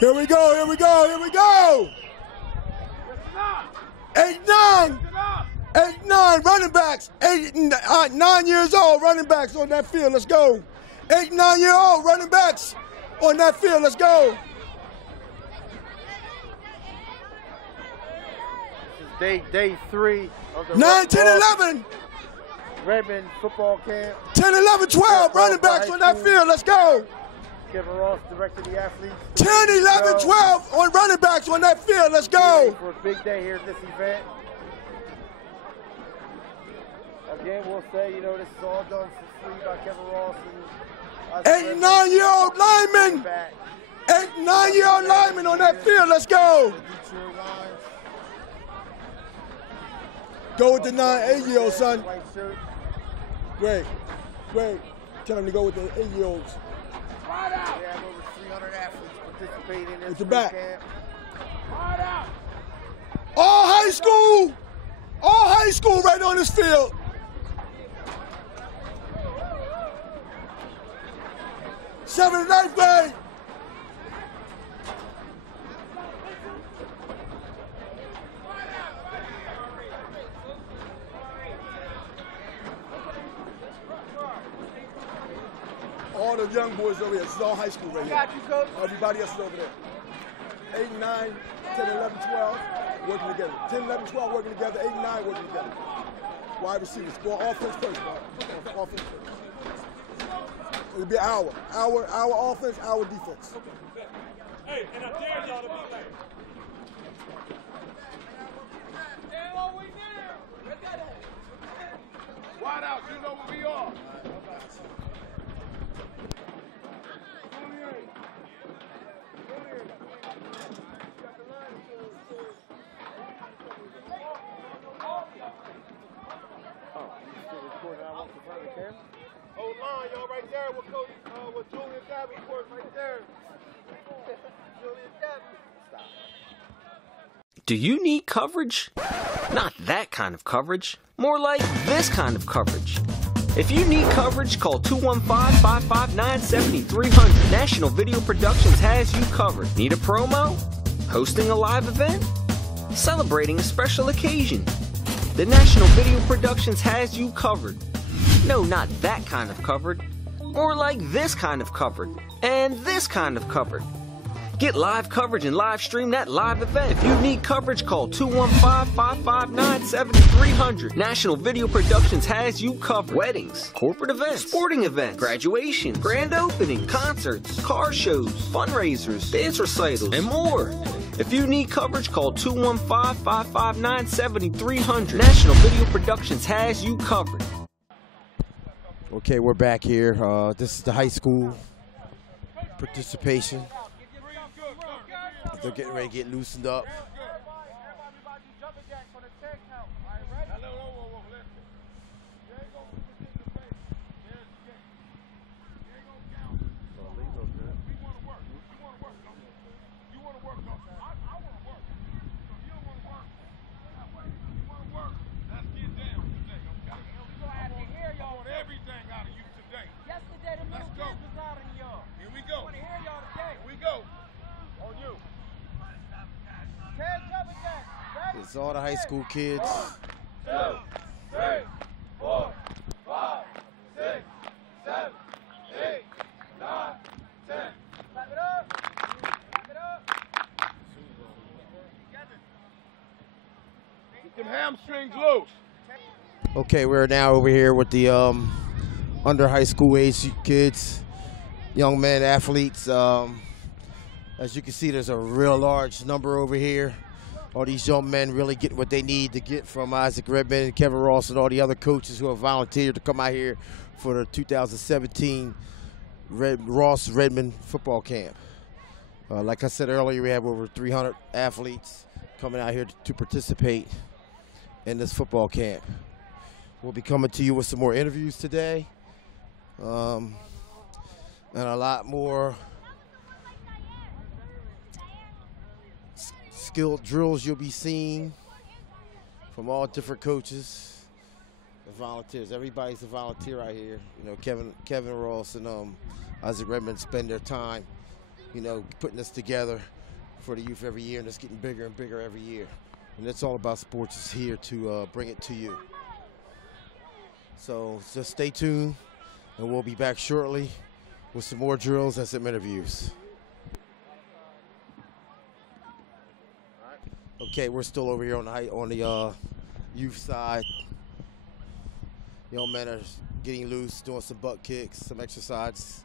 Here we go, here we go, here we go. 8-9. 8-9 running backs. 9 years old running backs on that field. Let's go. 8, 9-year-old running backs on that field. Let's go. This is day 3 of the 9, 10, 11. Redman football camp. 10, 11, 12 running backs on that field. Let's go. Kevin Ross directed the athletes. 10, 11, 12 on running backs on that field. Let's go. For a big day here at this event. Again, we'll say, you know, this is all done for free by Kevin Ross. 8, 9-year-old linemen. 8, 9-year-old linemen on that field. Let's go. Go with the 9, 8-year-old son. Great. Tell him to go with the 8-year-olds. We have over 300 athletes participating in this with the back. camp. All high school right on this field. Seventh and 8th grade. All the young boys over here. This is all high school right here. Got you, coach. Everybody else is over there. 8, 9, 10, 11, 12 working together. 10, 11, 12 working together. 8, 9 working together. Wide receivers. Go offense first, bro. Offense first. It'll be an hour. Hour offense, hour defense. Hey, and I dare y'all to be like. Wide out, you know where we are. Hold on, y'all, right there with Cody, with Julian Davenport right there. Julian Davenport. Do you need coverage? Not that kind of coverage. More like this kind of coverage. If you need coverage, call 215-559-7300. National Video Productions has you covered. Need a promo? Hosting a live event? Celebrating a special occasion? The National Video Productions has you covered. No, not that kind of covered. More like this kind of covered. And this kind of covered. Get live coverage and live stream that live event. If you need coverage, call 215-559-7300. National Video Productions has you covered. Weddings, corporate events, sporting events, graduations, grand opening, concerts, car shows, fundraisers, dance recitals, and more. If you need coverage, call 215-559-7300. National Video Productions has you covered. Okay, we're back here. This is the high school participation. They're getting ready to get loosened up. It's all the high school kids. 2, 3, 4, 5, 6, 7, 8, 9, 10. Clap it up. Clap it up. Get them hamstrings loose. Okay, we're now over here with the under high school age kids, young men athletes. As you can see, there's a real large number over here. All these young men really get what they need to get from Isaac Redman and Kevin Ross and all the other coaches who have volunteered to come out here for the 2017 Ross-Redman football camp. Like I said earlier, we have over 300 athletes coming out here to participate in this football camp. We'll be coming to you with some more interviews today and a lot more skilled drills you'll be seeing from all different coaches and volunteers. Everybody's a volunteer out here. You know, Kevin Ross and Isaac Redman spend their time you know, putting this together for the youth every year, and it's getting bigger and bigger every year. And it's all about sports is here to bring it to you. So just stay tuned, and we'll be back shortly with some more drills and some interviews. Okay, we're still over here on the youth side. Young men are getting loose, doing some butt kicks, some exercises,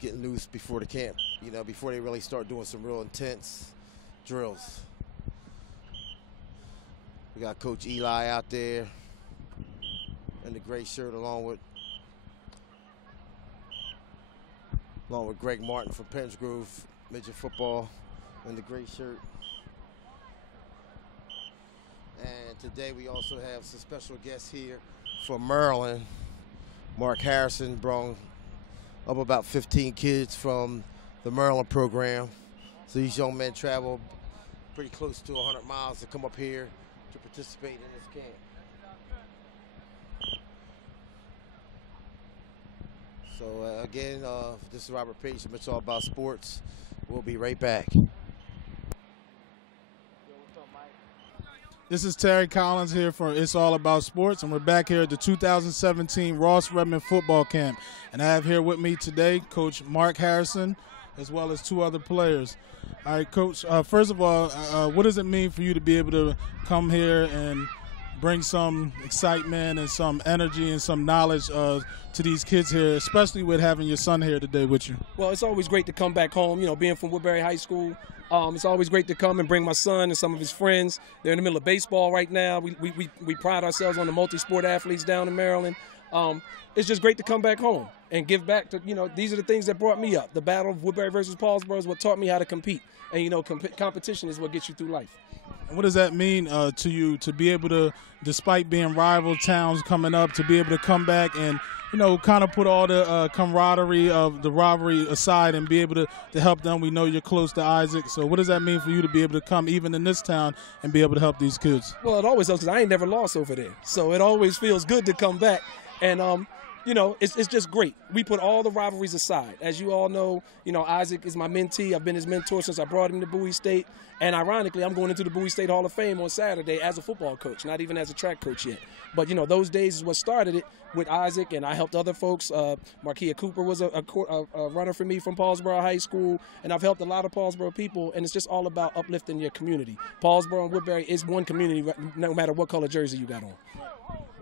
getting loose before the camp, you know, before they really start doing some real intense drills. We got Coach Eli out there in the gray shirt along with Greg Martin from Pennsgrove Midget Football in the gray shirt. And today we also have some special guests here from Maryland. Mark Harrison brought up about 15 kids from the Maryland program. So these young men travel pretty close to 100 miles to come up here to participate in this camp. So again, this is Robert Page from It's All About Sports. We'll be right back. This is Terry Collins here for It's All About Sports, and we're back here at the 2017 Ross-Redman football camp. And I have here with me today Coach Mark Harrison, as well as 2 other players. All right, Coach, first of all, what does it mean for you to be able to come here and bring some excitement and some energy and some knowledge to these kids here, especially with having your son here today with you? Well, it's always great to come back home, you know, being from Woodbury High School. It's always great to come and bring my son and some of his friends. They're in the middle of baseball right now. We pride ourselves on the multi-sport athletes down in Maryland. It's just great to come back home and give back to, you know, these are the things that brought me up. The battle of Woodbury versus Paulsboro is what taught me how to compete. And, you know, competition is what gets you through life. And what does that mean to you to be able to, despite being rival towns coming up, to be able to come back and, you know, kind of put all the camaraderie of the rivalry aside and be able to help them? We know you're close to Isaac. So what does that mean for you to be able to come even in this town and be able to help these kids? Well, it always helps because I ain't never lost over there. So it always feels good to come back. And, you know, it's just great. We put all the rivalries aside. As you all know, you know, Isaac is my mentee. I've been his mentor since I brought him to Bowie State. And ironically, I'm going into the Bowie State Hall of Fame on Saturday as a football coach, not even as a track coach yet. But, you know, those days is what started it with Isaac, and I helped other folks. Marquia Cooper was a runner for me from Paulsboro High School, and I've helped a lot of Paulsboro people, and it's just all about uplifting your community. Paulsboro and Woodbury is one community, no matter what color jersey you got on.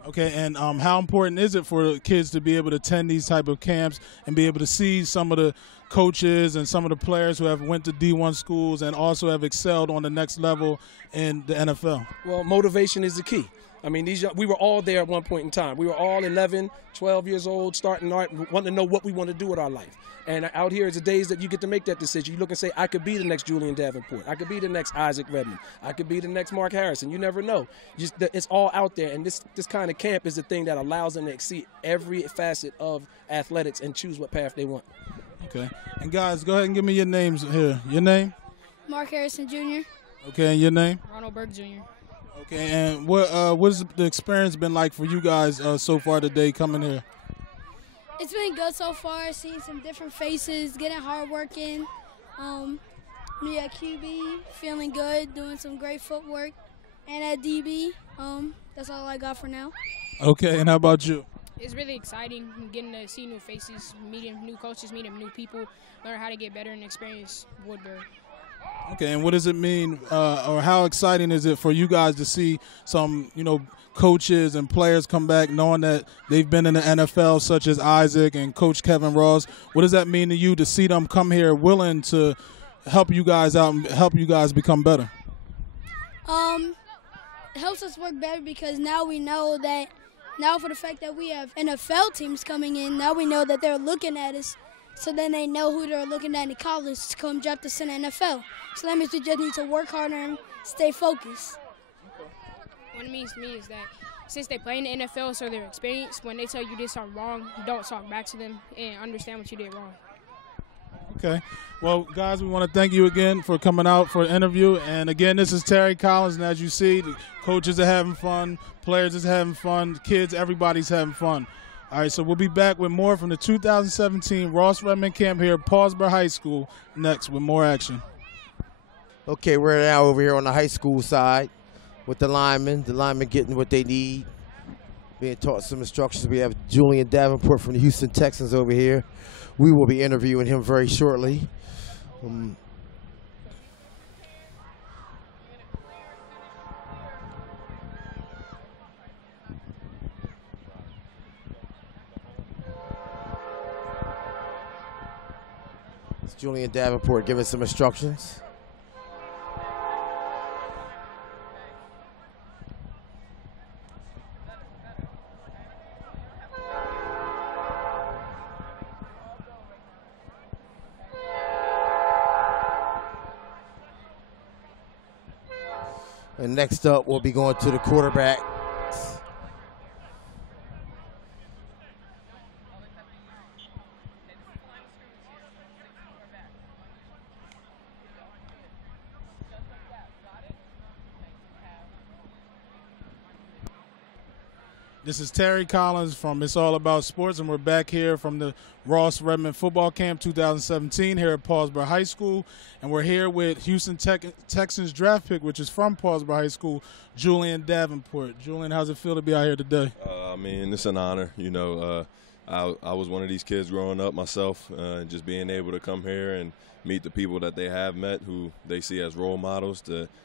Okay, and how important is it for kids to be able to attend these type of camps and be able to see some of the coaches and some of the players who have went to D1 schools and also have excelled on the next level in the NFL? Well, motivation is the key. I mean, we were all there at one point in time. We were all 11, 12 years old, starting art, wanting to know what we want to do with our life. And out here is the days that you get to make that decision. You look and say, I could be the next Julian Davenport. I could be the next Isaac Redman. I could be the next Mark Harrison. You never know. It's all out there. And this kind of camp is the thing that allows them to exceed every facet of athletics and choose what path they want. Okay. And guys, go ahead and give me your names here. Your name? Mark Harrison Jr. Okay, and your name? Ronald Burke Jr. Okay, and what has the experience been like for you guys so far today coming here? It's been good so far, seeing some different faces, getting hard working. Me at QB, feeling good, doing some great footwork. And at DB, that's all I got for now. Okay, and how about you? It's really exciting getting to see new faces, meeting new coaches, meeting new people, learn how to get better and experience Woodbury. Okay, and what does it mean, or how exciting is it for you guys to see some, you know, coaches and players come back knowing that they've been in the NFL, such as Isaac and Coach Kevin Ross? What does that mean to you to see them come here willing to help you guys out and help you guys become better? It helps us work better because now we know that, now for the fact that we have NFL teams coming in, now we know that they're looking at us. So then they know who they're looking at in college to come draft us in the NFL. So that means we just need to work harder and stay focused. What it means to me is that since they play in the NFL, so they're experienced, when they tell you did something wrong, don't talk back to them and understand what you did wrong. Okay. Well, guys, we want to thank you again for coming out for an interview. And again, this is Terry Collins, and as you see, the coaches are having fun, players are having fun, kids, everybody's having fun. All right, so we'll be back with more from the 2017 Ross-Redman camp here at Paulsboro High School next with more action. Okay, we're now over here on the high school side with the linemen getting what they need, being taught some instructions. We have Julian Davenport from the Houston Texans over here. We will be interviewing him very shortly. It's Julian Davenport giving some instructions. And next up, we'll be going to the quarterback. This is Terry Collins from It's All About Sports, and we're back here from the Ross-Redman Football Camp 2017 here at Paulsboro High School. And we're here with Houston Texans draft pick, which is from Paulsboro High School, Julian Davenport. Julian, how's it feel to be out here today? I mean, it's an honor. You know, I was one of these kids growing up myself, and just being able to come here and meet the people that they have met who they see as role models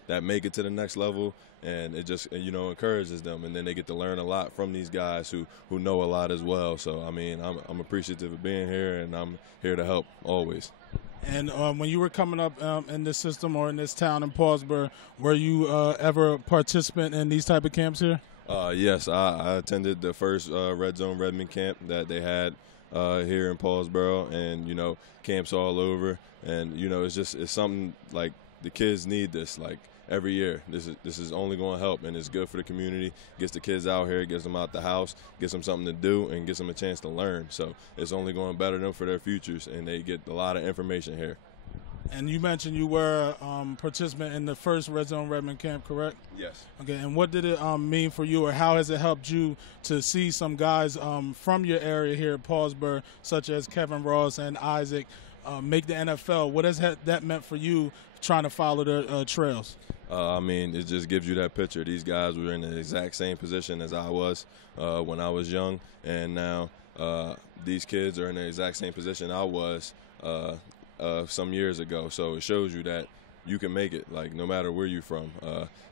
that make it to the next level. And it just, you know, encourages them, and then they get to learn a lot from these guys who know a lot as well. So, I mean, I'm appreciative of being here, and I'm here to help always. And when you were coming up in this system or in this town in Paulsboro, were you ever a participant in these type of camps here? Yes, I attended the first Red Zone Redman camp that they had here in Paulsboro, and, you know, camps all over. And, you know, it's something like the kids need this, like, every year. This is only going to help, and it's good for the community. Gets the kids out here, gets them out the house, gets them something to do, and gets them a chance to learn. So it's only going to better them for their futures, and they get a lot of information here. And you mentioned you were a participant in the first Red Zone Redman camp, correct? Yes. Okay, and what did it mean for you, or how has it helped you to see some guys from your area here at Paulsboro, such as Kevin Ross and Isaac, make the NFL? What has that meant for you trying to follow their trails? I mean, it just gives you that picture. These guys were in the exact same position as I was when I was young, and now these kids are in the exact same position I was some years ago. So it shows you that you can make it, like, no matter where you're from.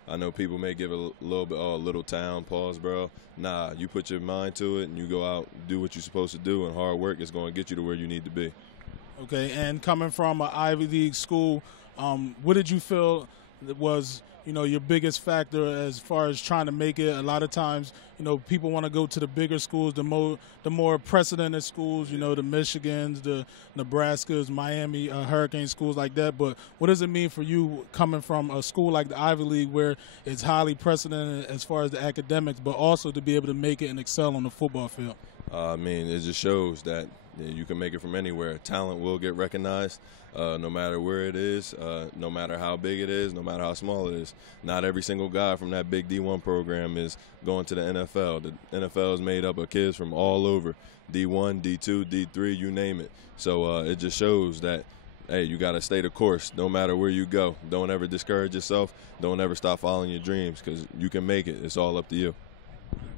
I know people may give a little bit, little town, Paulsboro. Nah, you put your mind to it, and you go out, do what you're supposed to do, and hard work is going to get you to where you need to be. Okay, and coming from an Ivy League school, what did you feel was, you know, your biggest factor as far as trying to make it? A lot of times, you know, people want to go to the bigger schools, the more precedented schools, you know, the Michigans, the Nebraskas, Miami Hurricane schools like that. But what does it mean for you coming from a school like the Ivy League, where it's highly precedented as far as the academics, but also to be able to make it and excel on the football field? I mean, it just shows that you can make it from anywhere. Talent will get recognized, no matter where it is, no matter how big it is, no matter how small it is. Not every single guy from that big D1 program is going to the NFL. The NFL is made up of kids from all over, D1, D2, D3, you name it. So it just shows that, hey, you got to stay the course no matter where you go. Don't ever discourage yourself. Don't ever stop following your dreams, because you can make it. It's all up to you.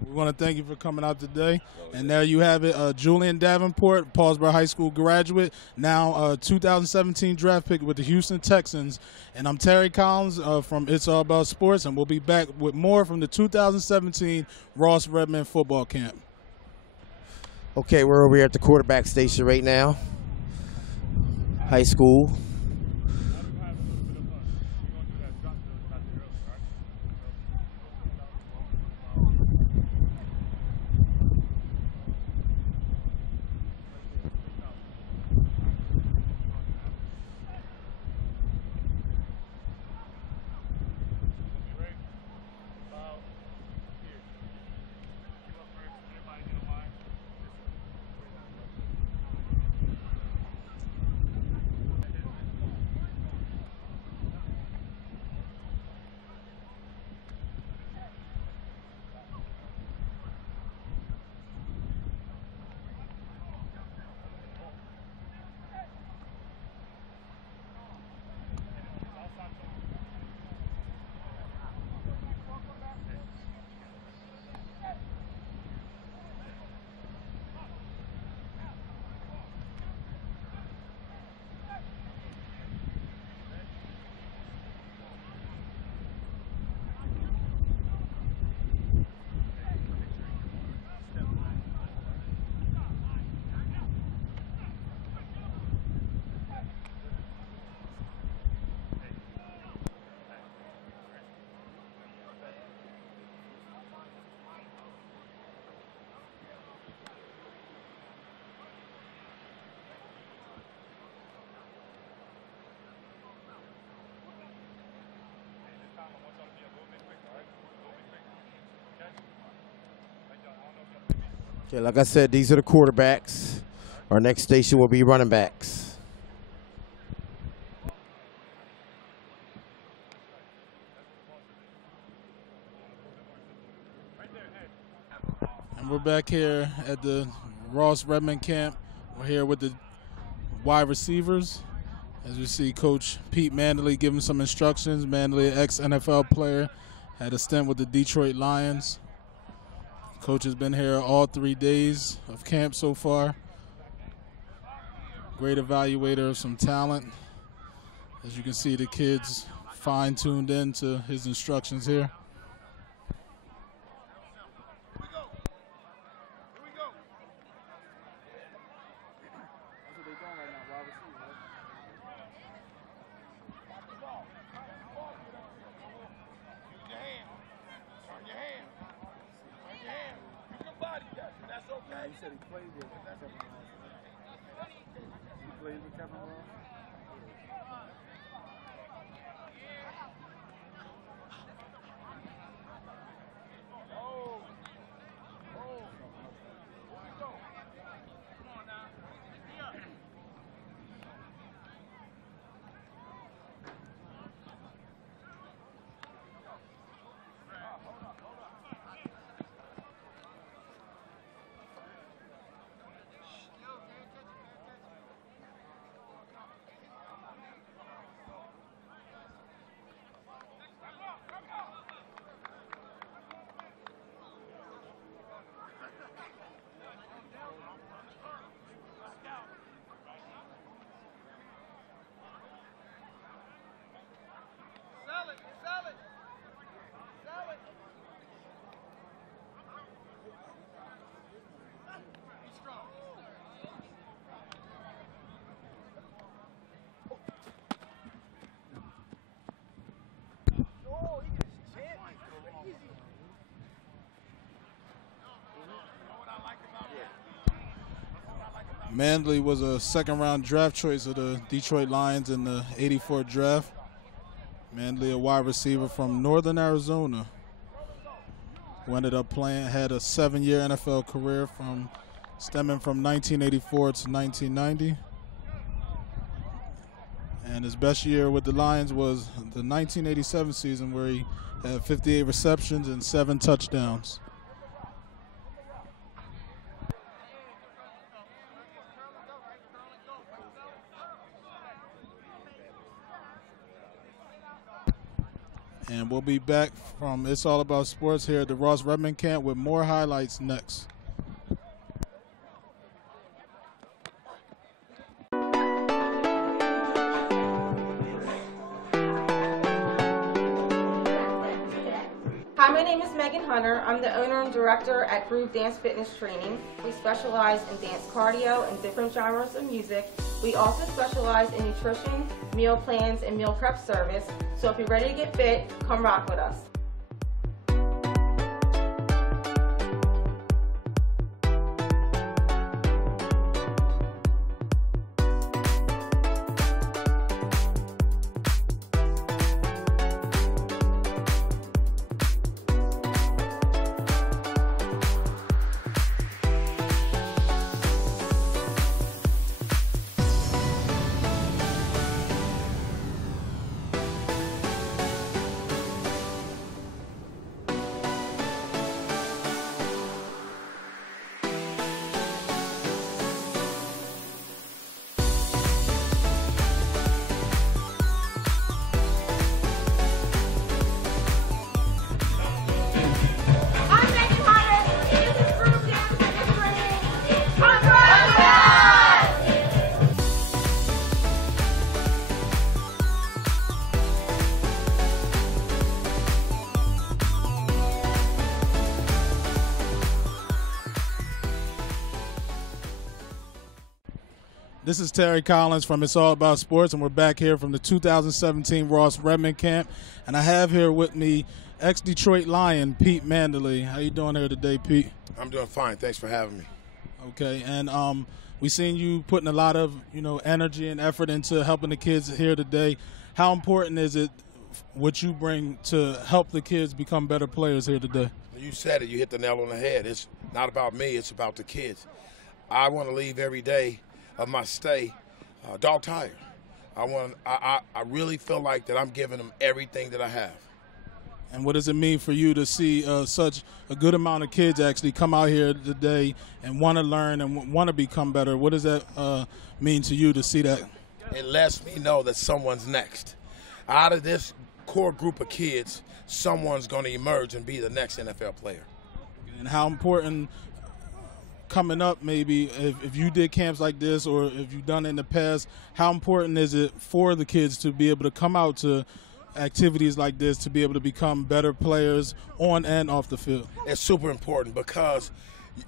We want to thank you for coming out today. And there you have it, Julian Davenport, Paulsboro High School graduate, now 2017 draft pick with the Houston Texans. And I'm Terry Collins from It's All About Sports, and we'll be back with more from the 2017 Ross-Redman football camp. Okay, we're over here at the quarterback station right now. High school. Okay, like I said, these are the quarterbacks. Our next station will be running backs. And we're back here at the Ross-Redman camp. We're here with the wide receivers. As you see, Coach Pete Mandley giving some instructions. Mandley, an ex-NFL player, had a stint with the Detroit Lions. Coach has been here all 3 days of camp so far. Great evaluator of some talent. As you can see, the kids fine-tuned into his instructions here. He said he played with Kevin Ross. He played with Kevin Ross? Mandley was a second-round draft choice of the Detroit Lions in the '84 draft. Mandley, a wide receiver from Northern Arizona, who ended up had a 7-year NFL career stemming from 1984 to 1990. And his best year with the Lions was the 1987 season, where he had 58 receptions and 7 touchdowns. And we'll be back from It's All About Sports here at the Ross-Redman camp with more highlights next. Hi, my name is Megan Hunter. I'm the owner and director at Groove Dance Fitness Training. We specialize in dance cardio and different genres of music. We also specialize in nutrition, meal plans, and meal prep service. So if you're ready to get fit, come rock with us. This is Terry Collins from It's All About Sports, and we're back here from the 2017 Ross-Redman camp. And I have here with me ex-Detroit Lion, Pete Mandley. How you doing here today, Pete? I'm doing fine. Thanks for having me. Okay, and we seen you putting a lot of energy and effort into helping the kids here today. How important is it what you bring to help the kids become better players here today? You said it. You hit the nail on the head. It's not about me. It's about the kids. I want to leave every day of my stay dog tired. I really feel like that I'm giving them everything that I have. And what does it mean for you to see such a good amount of kids actually come out here today and want to learn and want to become better? What does that mean to you to see that? It lets me know that someone's next. Out of this core group of kids, someone's going to emerge and be the next NFL player. And how important coming up, maybe if you did camps like this or if you've done it in the past, how important is it for the kids to be able to come out to activities like this to be able to become better players on and off the field? It's super important because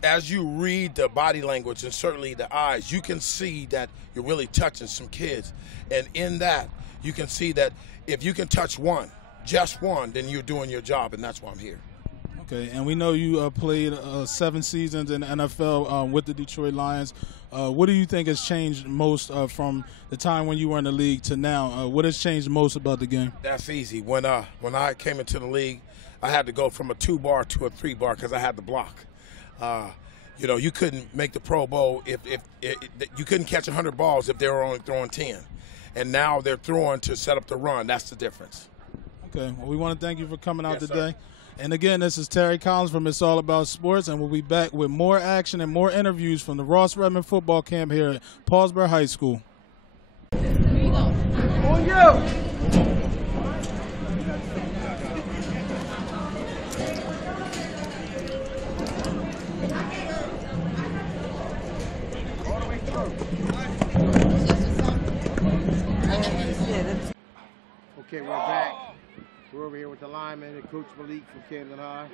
as you read the body language and certainly the eyes, you can see that you're really touching some kids. And in that, you can see that if you can touch one, just one, then you're doing your job, and that's why I'm here. Okay, and we know you played 7 seasons in the NFL with the Detroit Lions. What do you think has changed most from the time when you were in the league to now? What has changed most about the game? That's easy. When I came into the league, I had to go from a 2-bar to a 3-bar because I had the block. You know, you couldn't make the Pro Bowl if you couldn't catch 100 balls if they were only throwing 10. And now they're throwing to set up the run. That's the difference. Okay, well, we want to thank you for coming out today. Sir. And again, this is Terry Collins from It's All About Sports, and we'll be back with more action and more interviews from the Ross-Redman football camp here at Paulsboro High School. On you! Okay, we're back. We're over here with the lineman and Coach Malik from Camden High.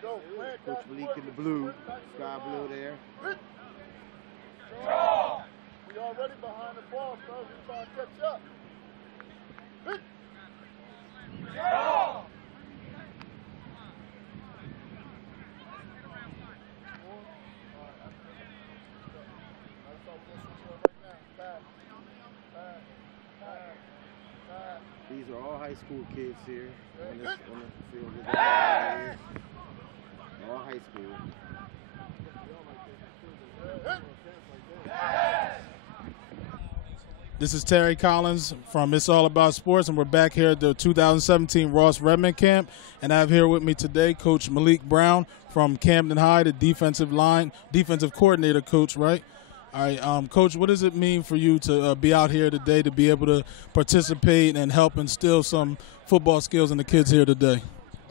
Coach Malik in the blue, sky blue there. We already behind the ball, so we're trying to catch up. These are all high school kids here on the field. Here. All high school. This is Terry Collins from It's All About Sports, and we're back here at the 2017 Ross-Redman camp. And I have here with me today Coach Malik Brown from Camden High, the defensive coordinator coach, right? All right, Coach, what does it mean for you to be out here today to be able to participate and help instill some football skills in the kids here today?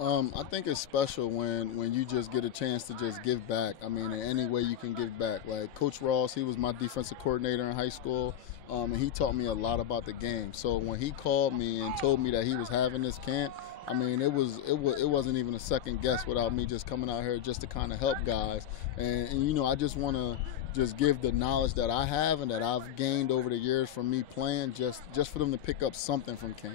I think it's special when you just get a chance to just give back. I mean, in any way you can give back. Like Coach Ross, he was my defensive coordinator in high school, and he taught me a lot about the game. So when he called me and told me that he was having this camp, I mean, it wasn't even a second guess without me just coming out here just to kind of help guys. And you know, I just want to just give the knowledge that I have and that I've gained over the years from me playing, just for them to pick up something from camp.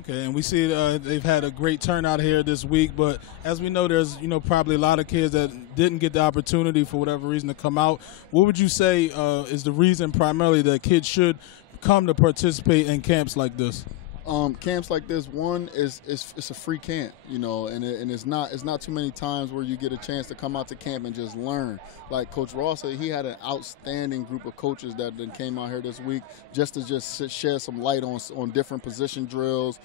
Okay, and we see they've had a great turnout here this week, but as we know, there's probably a lot of kids that didn't get the opportunity for whatever reason to come out. What would you say is the reason primarily that kids should come to participate in camps like this? Camps like this, one is it's a free camp, and it's not too many times where you get a chance to come out to camp and just learn. Like Coach Ross said, he had an outstanding group of coaches that came out here this week just to shed some light on different position drills,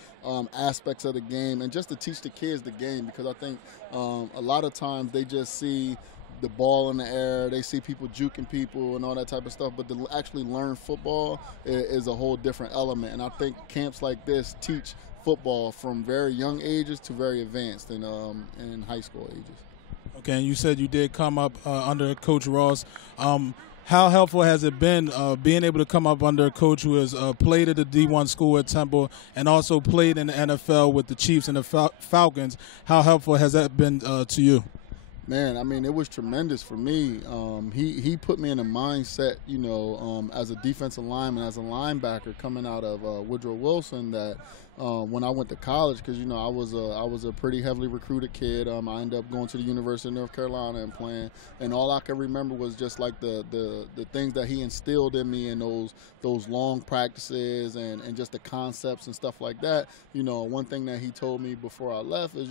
aspects of the game, and just to teach the kids the game, because I think a lot of times they just see the ball in the air, they see people juking people and all that type of stuff, but to actually learn football is a whole different element. And I think camps like this teach football from very young ages to very advanced in high school ages. Okay, and you said you did come up under Coach Ross. How helpful has it been being able to come up under a coach who has played at the D1 school at Temple and also played in the NFL with the Chiefs and the Falcons? How helpful has that been to you? Man, I mean, it was tremendous for me. He put me in a mindset, as a defensive lineman, as a linebacker coming out of Woodrow Wilson, that when I went to college, because I was a pretty heavily recruited kid. I ended up going to the University of North Carolina and playing, and all I could remember was just like the things that he instilled in me in those long practices and just the concepts and stuff like that. One thing that he told me before I left is,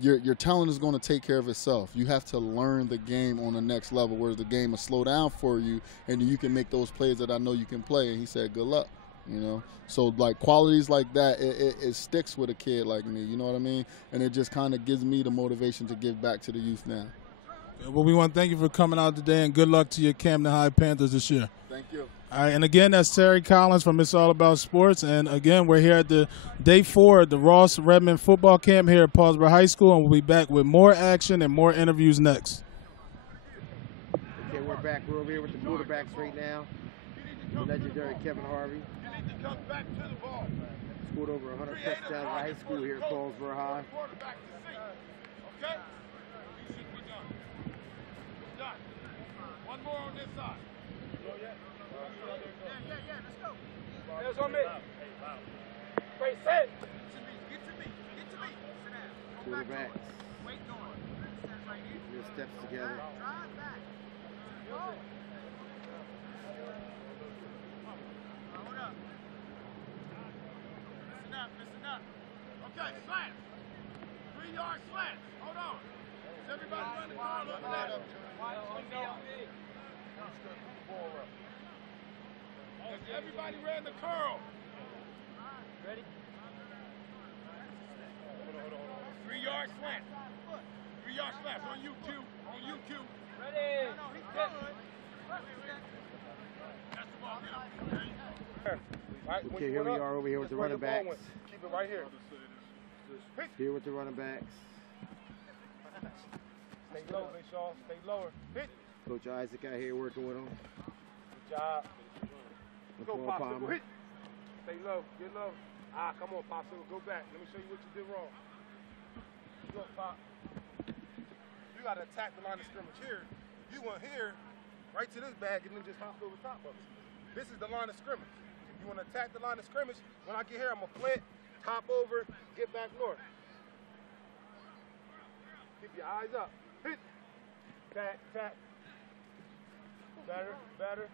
your talent is going to take care of itself. You have to learn the game on the next level where the game will slow down for you, and you can make those plays that I know you can play. And he said, good luck. You know, so like qualities like that, it sticks with a kid like me. You know what I mean? And it just kind of gives me the motivation to give back to the youth now. Well, we want to thank you for coming out today, and good luck to your Camden High Panthers this year. Thank you. All right, and again, that's Terry Collins from It's All About Sports. And again, we're here at the day 4 of the Ross-Redman football camp here at Paulsboro High School, and we'll be back with more action and more interviews next. Okay, we're back. We're over here with the quarterbacks right now. The legendary Kevin Harvey. Scored over 100 touchdowns in high school here at Paulsboro High. One more on this side. Hands on me. Wait, set. Get to me. Quarterbacks. Real steps together. Listen up. Okay, slant. 3-yard slant. Hold on. Does everybody run the car look at him? Everybody ran the curl. Ready? 3-yard slant. 3-yard slant. On you, Q. On you, Q. Ready. That's the ball. Okay, here we are over here with the running backs. Keep it right here. Here with the running backs. Stay low, Big Shaw. Stay lower. Hit. Coach Isaac out here working with them. Good job. Go, Popsicle. Hit. Stay low. Get low. Come on, Popsicle. Go back. Let me show you what you did wrong. Go, Pop. You got to attack the line of scrimmage here. You want here, right to this bag, and then just hop over top of it. This is the line of scrimmage. You want to attack the line of scrimmage. When I get here, I'm going to flint, top over, get back north. Keep your eyes up. Hit. Tap, tap. Better.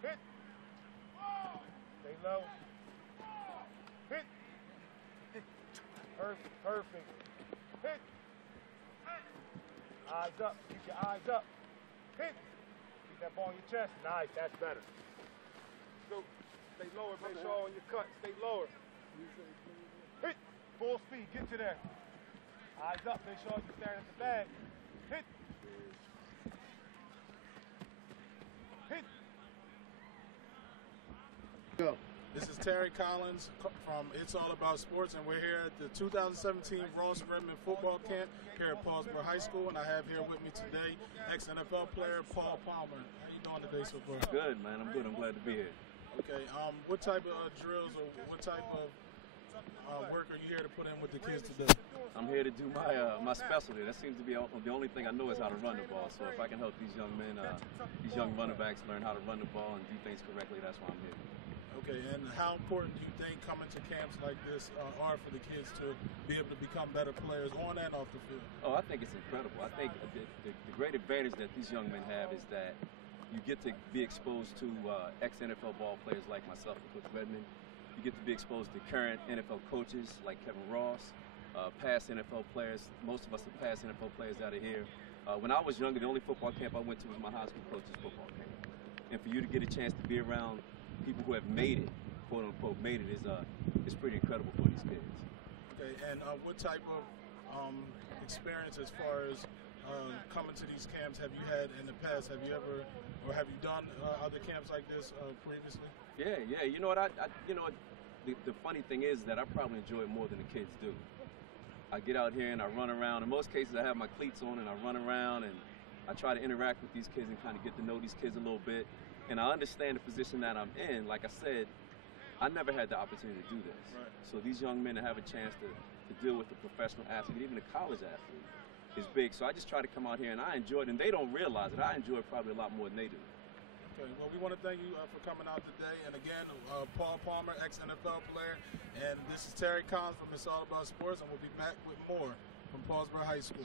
Hit. Stay low. Hit. Perfect. Hit. Eyes up. Keep your eyes up. Hit. Keep that ball in your chest. Nice. That's better. Go. Stay lower. Make sure on your cut. Stay lower. Hit. Full speed. Get to there. Eyes up. Make sure you're staring at the bag. Hit. Hit. Go. This is Terry Collins from It's All About Sports, and we're here at the 2017 Ross-Redman football camp here at Paulsboro High School, and I have here with me today ex-NFL player Paul Palmer. How you doing today so far? Good, man. I'm good. I'm glad to be here. Okay. What type of drills or what type of work are you here to put in with the kids today? I'm here to do my specialty. That seems to be the only thing I know is how to run the ball. So if I can help these young men, these young running backs learn how to run the ball and do things correctly, that's why I'm here. Okay, and how important do you think coming to camps like this are for the kids to be able to become better players on and off the field? Oh, I think it's incredible. I think the great advantage that these young men have is that you get to be exposed to ex-NFL ball players like myself and Coach Redman. You get to be exposed to current NFL coaches like Kevin Ross, past NFL players. Most of us are past NFL players out of here. When I was younger, the only football camp I went to was my high school coach's football camp. And for you to get a chance to be around people who have made it, quote unquote, made it, is pretty incredible for these kids. Okay, and what type of experience as far as coming to these camps have you had in the past? Have you ever, or have you done other camps like this previously? Yeah. You know what? The funny thing is that I probably enjoy it more than the kids do. I get out here and I run around. In most cases, I have my cleats on and I run around and I try to interact with these kids and kind of get to know these kids a little bit. And I understand the position that I'm in. Like I said, I never had the opportunity to do this. Right. So these young men that have a chance to deal with a professional athlete, even a college athlete, is big. So I just try to come out here and I enjoy it. And they don't realize it. I enjoy it probably a lot more than they do. Okay, well, we want to thank you for coming out today. And again, Paul Palmer, ex-NFL player. And this is Terry Collins from It's All About Sports. And we'll be back with more from Paulsboro High School.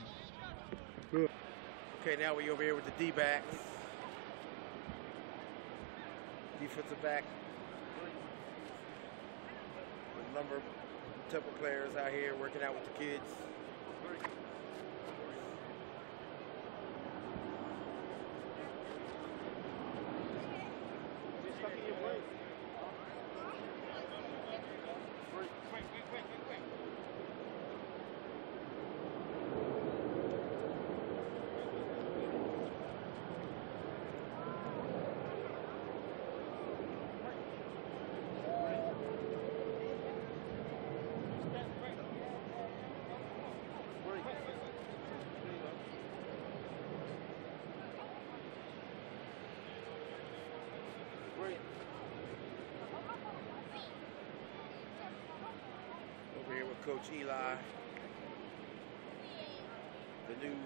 Good. Okay, now we're over here with the D-back. Defensive back. A number of Temple players out here working out with the kids. Coach Eli, the new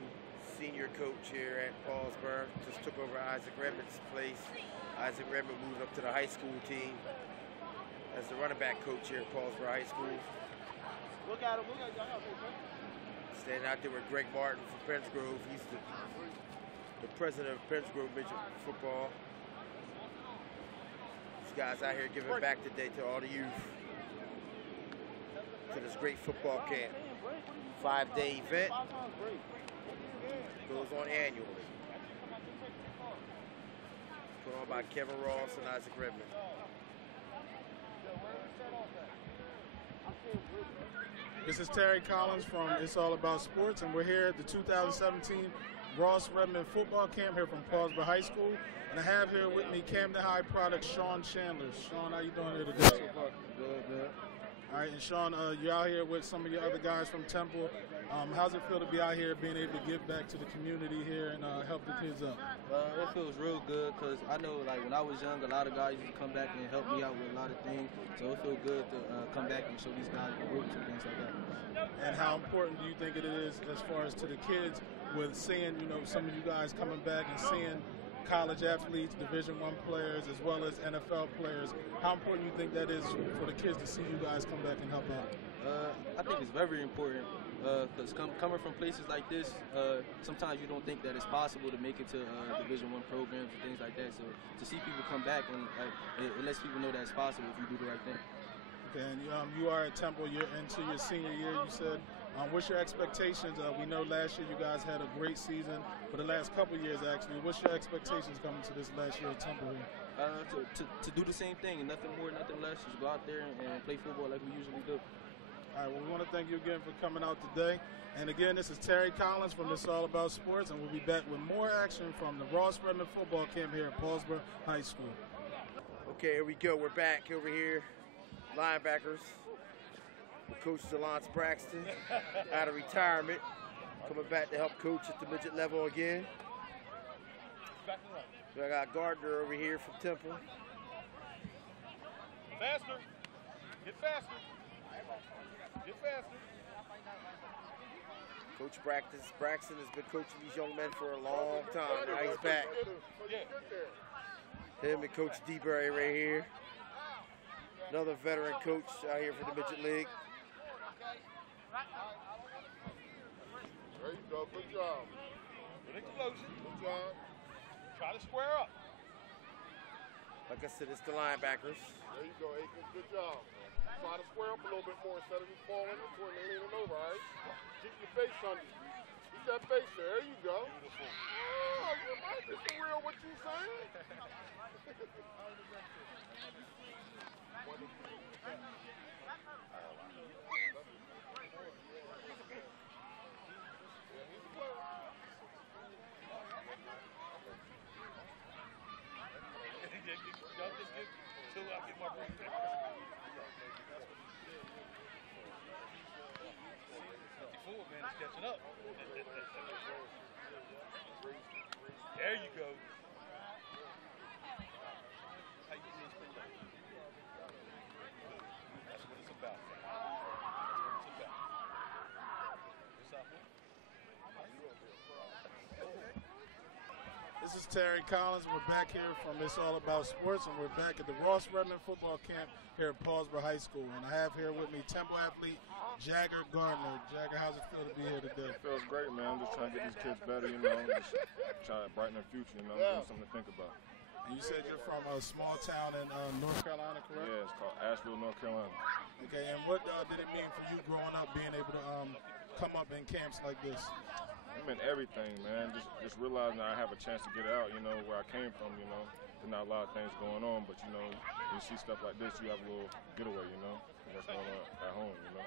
senior coach here at Paulsboro. Just took over Isaac Redman's place. Isaac Redman moved up to the high school team as the running back coach here at Paulsboro High School. Look at him, look at him. Standing out there with Greg Martin from Penns Grove. He's the president of Penns Grove Midget Football. These guys out here giving back today to all the youth, to this great football camp. 5-day event. Goes on annually. Put on by Kevin Ross and Isaac Redman. This is Terry Collins from It's All About Sports, and we're here at the 2017 Ross-Redman football camp here from Paulsboro High School. And I have here with me Camden High product Sean Chandler. Sean, how you doing here today? Good. All right, and Sean, you're out here with some of your other guys from Temple. How's it feel to be out here being able to give back to the community here and help the kids out? It feels real good because I know, like, when I was young, a lot of guys used to come back and help me out with a lot of things. So it feels good to come back and show these guys the ropes and things like that. And how important do you think it is as far as to the kids with seeing, you know, some of you guys coming back and seeing college athletes, Division I players, as well as NFL players? How important do you think that is for the kids to see you guys come back and help out? I think it's very important because coming from places like this, sometimes you don't think that it's possible to make it to Division I programs and things like that. So to see people come back, and it lets people know that it's possible if you do the right thing. Okay, and you are at Temple. You're into your senior year, you said. What's your expectations? We know last year you guys had a great season, for the last couple years actually. What's your expectations coming to this last year at Temple here? To do the same thing, and nothing more, nothing less. Just go out there and play football like we usually do. All right, well, we want to thank you again for coming out today. And again, this is Terry Collins from It's All About Sports, and we'll be back with more action from the Ross-Redman football camp here at Paulsboro High School. Okay, here we go. We're back over here. Linebackers. With Coach Delance Braxton out of retirement, coming back to help coach at the midget level again. So I got Gardner over here from Temple. Faster. Get faster. Get faster. Coach Braxton has been coaching these young men for a long time. Now he's back. Him and Coach DeBerry right here. Another veteran coach out here for the midget league. There you go. Good job. Good explosion. Good job. Try to square up. Like I said, it's the linebackers. There you go, Aikens. Good job. Try to square up a little bit more instead of just falling into it and leaning over, all right? Keep your face under you. Keep that face there. There you go. Beautiful. Oh, you might be for real what you saying. There you go. That's what it's about. This is Terry Collins. We're back here from It's All About Sports, and we're back at the Ross-Redman football camp here at Paulsboro High School. And I have here with me Temple athlete Jagger Gardner. Jagger, how's it feel to be here today? It feels great, man. I'm just trying to get these kids better, you know, just trying to brighten their future, you know, give them something to think about. And you said you're from a small town in North Carolina, correct? Yeah, it's called Asheville, North Carolina. Okay, and what did it mean for you growing up being able to come up in camps like this? It meant everything, man. Just realizing I have a chance to get out, you know, where I came from, you know. There's not a lot of things going on, but, you know, when you see stuff like this, you have a little getaway, you know, what's going on at home, you know.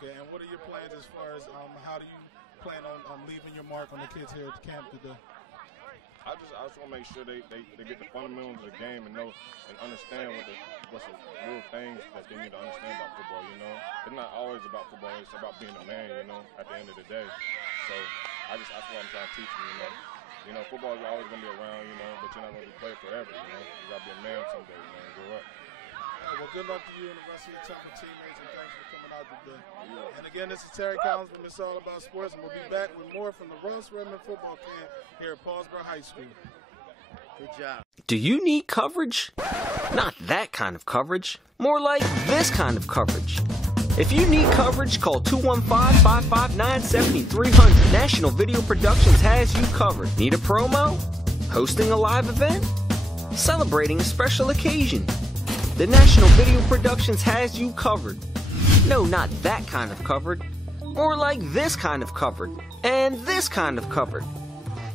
Okay, and what are your plans as far as how do you plan on leaving your mark on the kids here at the camp today? I just want to make sure they get the fundamentals of the game and know and understand what's the real things that they need to understand about football, you know. It's not always about football, it's about being a man, you know, at the end of the day. So that's what I'm trying to teach them, you know. You know, football is always going to be around, you know, but you're not going to be played forever, you know. You got to be a man someday, you know, and grow up. Well, good luck to you and the rest of your tougher teammates, and thanks for coming out today. And again, this is Terry Collins from It's All About Sports, and we'll be back with more from the Ross-Redman football camp here at Paulsboro High School. Good job. Do you need coverage? Not that kind of coverage. More like this kind of coverage. If you need coverage, call 215-559-7300. National Video Productions has you covered. Need a promo? Hosting a live event? Celebrating a special occasion? The National Video Productions has you covered. No, not that kind of covered. More like this kind of covered. And this kind of covered.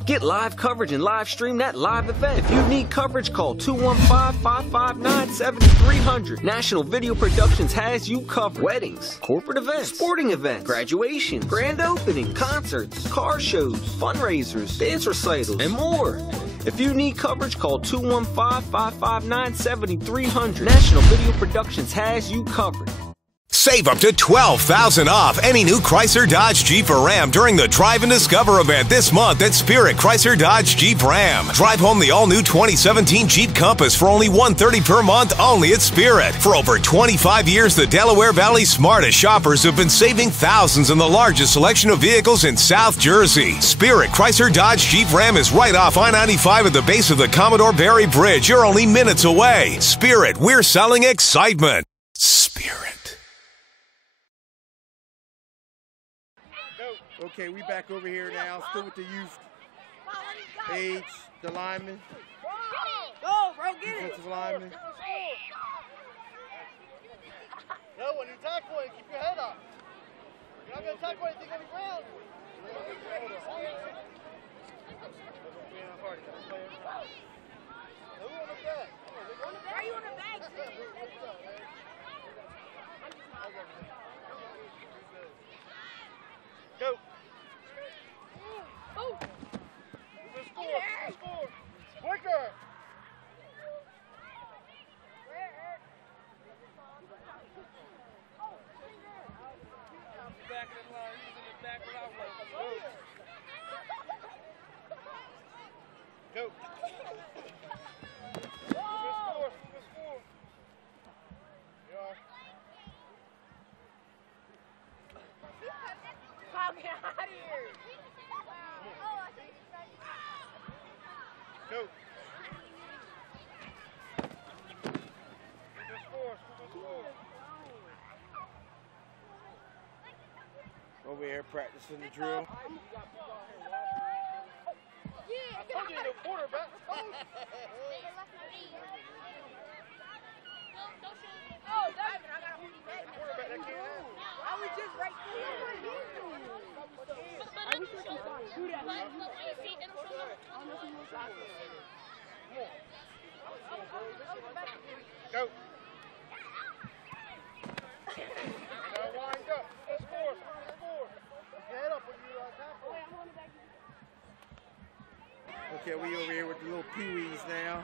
Get live coverage and live stream that live event. If you need coverage, call 215-559-7300. National Video Productions has you covered. Weddings, corporate events, sporting events, graduations, grand opening, concerts, car shows, fundraisers, dance recitals, and more. If you need coverage, call 215-559-7300. National Video Productions has you covered. Save up to $12,000 off any new Chrysler, Dodge, Jeep, or Ram during the Drive and Discover event this month at Spirit Chrysler, Dodge, Jeep, Ram. Drive home the all-new 2017 Jeep Compass for only $130 per month only at Spirit. For over 25 years, the Delaware Valley's smartest shoppers have been saving thousands in the largest selection of vehicles in South Jersey. Spirit Chrysler, Dodge, Jeep, Ram is right off I-95 at the base of the Commodore Barry Bridge. You're only minutes away. Spirit, we're selling excitement. Spirit. Okay, we back over here now, still with the youth. Age, the lineman. Go, bro, get it. Defensive lineman. Yo, when you tackle it, keep your head up. You're not going to tackle anything on the ground. Why are you on the back? Go. Oh. Score. Quicker. Back in the line. He's in the back without one. Go. Score. Yeah. Get out of here. Go. Score. Over here practicing the drill. I told you the quarterback. Oh, David, I got a quarterback that can't have. I was just right there. Go. Now wind up. Score. Head up when you tackle. Okay, we over here with the little peewees now.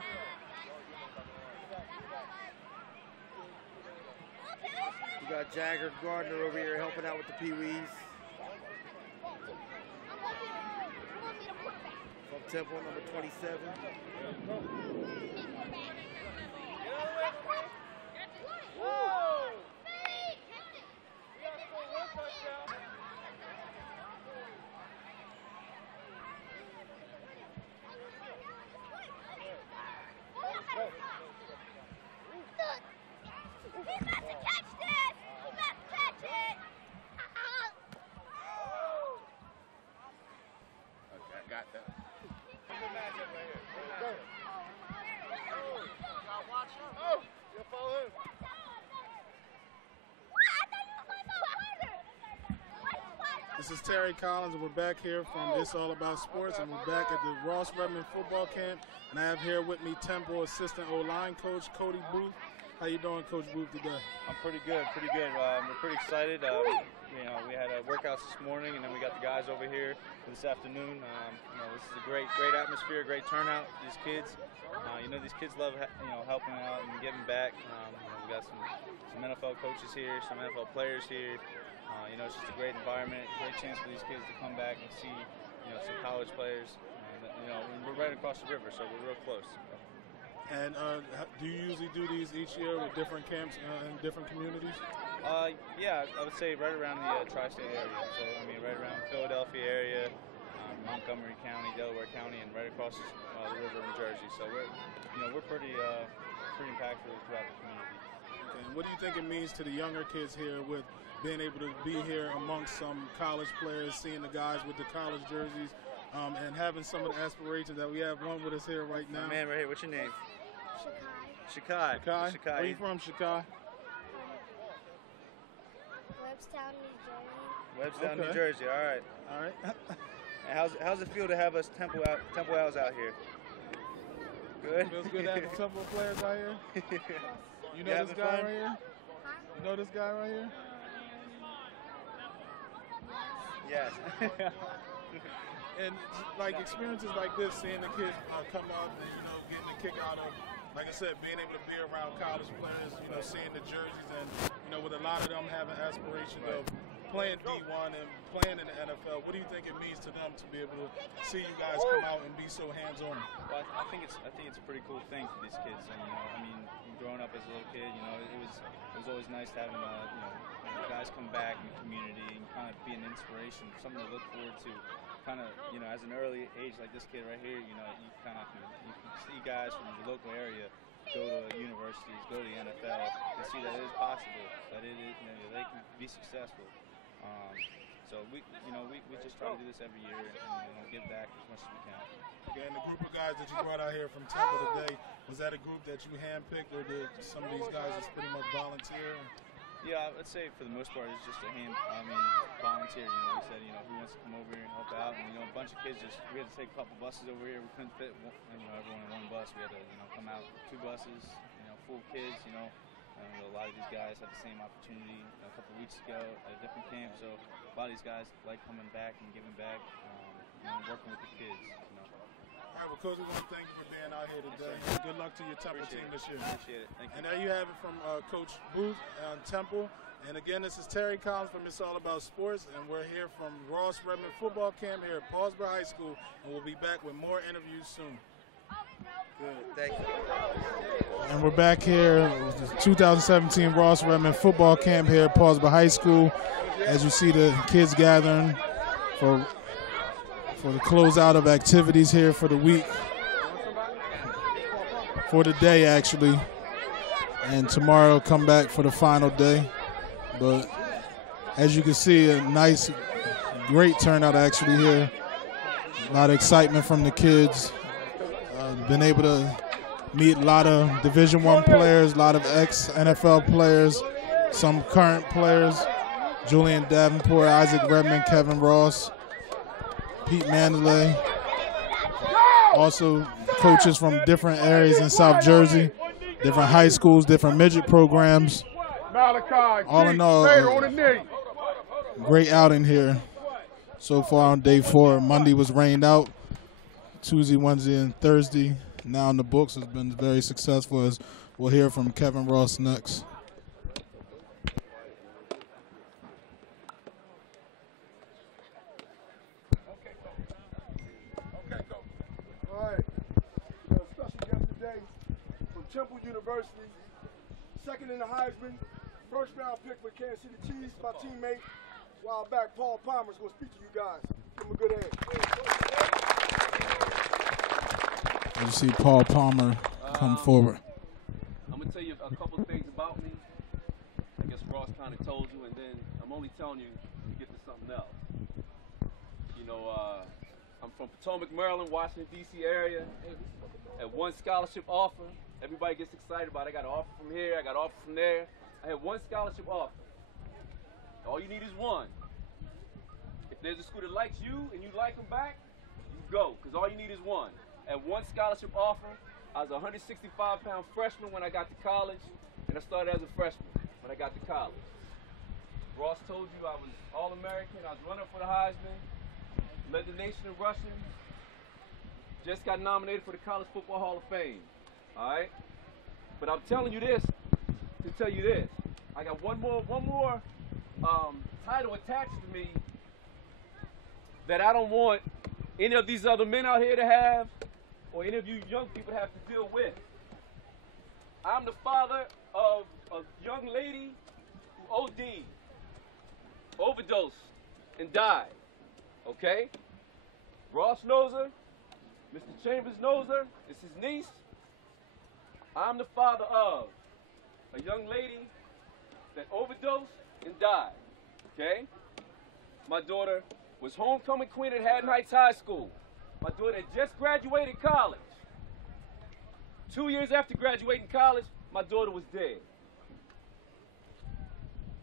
We got Jagger Gardner over here helping out with the peewees. From Temple, number 27. Got that. Oh, you'll follow him. This is Terry Collins, and we're back here from It's All About Sports, and we're back at the Ross-Redman football camp, and I have here with me Temple assistant O-line coach Cody Booth. How you doing, Coach Booth, today? I'm pretty good. We're pretty excited. We had workouts this morning, and then we got the guys over here this afternoon. This is a great atmosphere, great turnout. These kids, these kids love helping out and giving back. We got some NFL coaches here, some NFL players here. It's just a great environment, great chance for these kids to come back and see, some college players. We're right across the river, so we're real close. And do you usually do these each year with different camps in different communities? Yeah, I would say right around the tri-state area. So I mean, right around Philadelphia area, Montgomery County, Delaware County, and right across the river in Jersey. So we're pretty impactful throughout the community. Okay. And what do you think it means to the younger kids here with being able to be here amongst some college players, seeing the guys with the college jerseys, and having some of the aspirations that we have one with us here right now? Man, right here. What's your name? Shakai. Shakai. Where are you from, Shakai? Webstown, New Jersey. Webstown, New Jersey. All right. All right. And how's it feel to have us Temple Owls out here? Good. Feels good to have the Temple players out here. You know this guy right here? You know this guy right here? Yes. And like experiences like this, seeing the kids come up and getting a kick out of, like I said, being able to be around college players, seeing the jerseys, and with a lot of them having aspirations of playing D1 and playing in the NFL. What do you think it means to them to be able to see you guys come out and be so hands-on? Well, I think it's a pretty cool thing for these kids. And I mean, growing up as a little kid, it was always nice having guys come back in the community and kind of be an inspiration, something to look forward to. Kind of, as an early age like this kid right here, you can see guys from the local area go to universities, go to the NFL, and see that it is possible, that it is, they can be successful. So we just try to do this every year and give back as much as we can. Okay, and the group of guys that you brought out here from Temple today, was that a group that you handpicked, or did some of these guys just pretty much volunteer? Yeah, I'd say for the most part it's just volunteer. We said, who wants to come over here and help out? And a bunch of kids we had to take a couple buses over here. We couldn't fit everyone in one bus. We had to come out 2 buses, full kids. A lot of these guys had the same opportunity a couple of weeks ago at a different camp. So a lot of these guys like coming back and giving back, and working with the kids. All right, well, Coach, we want to thank you for being out here today. Good luck to your Temple team this year. Appreciate it. Thank you. And there you have it from Coach Booth on Temple. And again, this is Terry Collins from It's All About Sports, and we're here from Ross-Redman Football Camp here at Paulsboro High School, and we'll be back with more interviews soon. Good, thank you. And we're back here with the 2017 Ross-Redman Football Camp here at Paulsboro High School. As you see the kids gathering for the closeout of activities here for the week, for the day actually, and tomorrow come back for the final day. But as you can see, a nice, great turnout actually here. A lot of excitement from the kids. Been able to meet a lot of Division I players, a lot of ex-NFL players, some current players, Julian Davenport, Isaac Redman, Kevin Ross, Pete Mandalay, also coaches from different areas in South Jersey, different high schools, different midget programs. All in all, great outing here so far on day 4. Monday was rained out. Tuesday, Wednesday, and Thursday. Now in the books has been very successful, as we'll hear from Kevin Ross next. Temple University, second in the Heisman, first round pick for Kansas City Chiefs. My teammate, a while back, Paul Palmer, is going to speak to you guys. Give him a good hand. You see Paul Palmer come forward. I'm going to tell you a couple of things about me. I guess Ross kind of told you, and then I'm only telling you to get to something else. I'm from Potomac, Maryland, Washington, D.C. area. Had one scholarship offer. Everybody gets excited about it. I got an offer from here, I got an offer from there. I had one scholarship offer. All you need is one. If there's a school that likes you and you like them back, you go, because all you need is one. At one scholarship offer, I was a 165-pound freshman when I got to college, and I started as a freshman when I got to college. Ross told you I was All-American, I was running for the Heisman, led the nation in rushing, just got nominated for the College Football Hall of Fame. All right, but I'm telling you this to tell you this. I got one more title attached to me that I don't want any of these other men out here to have, or any of you young people to have to deal with. I'm the father of a young lady who OD'd, overdosed, and died. Okay? Ross knows her. Mr. Chambers knows her. It's his niece. I'm the father of a young lady that overdosed and died. Okay? My daughter was homecoming queen at Haddon Heights High School. My daughter had just graduated college. 2 years after graduating college, my daughter was dead.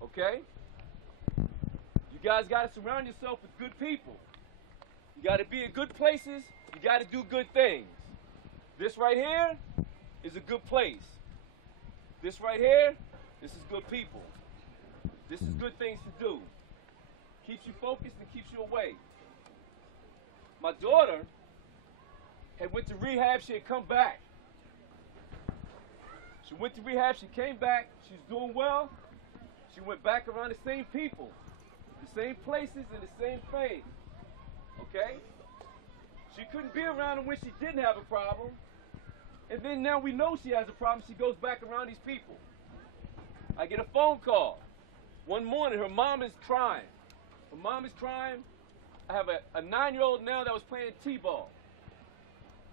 Okay? You guys got to surround yourself with good people. You got to be in good places. You got to do good things. This right here is a good place. This right here, this is good people. This is good things to do. Keeps you focused and keeps you away. My daughter had went to rehab. She had come back. She went to rehab. She came back. She's doing well. She went back around the same people, the same places, and the same thing. Okay? She couldn't be around them when she didn't have a problem. And then now we know she has a problem. She goes back around these people. I get a phone call. One morning, her mom is crying. Her mom is crying. I have a 9-year-old now that was playing t-ball.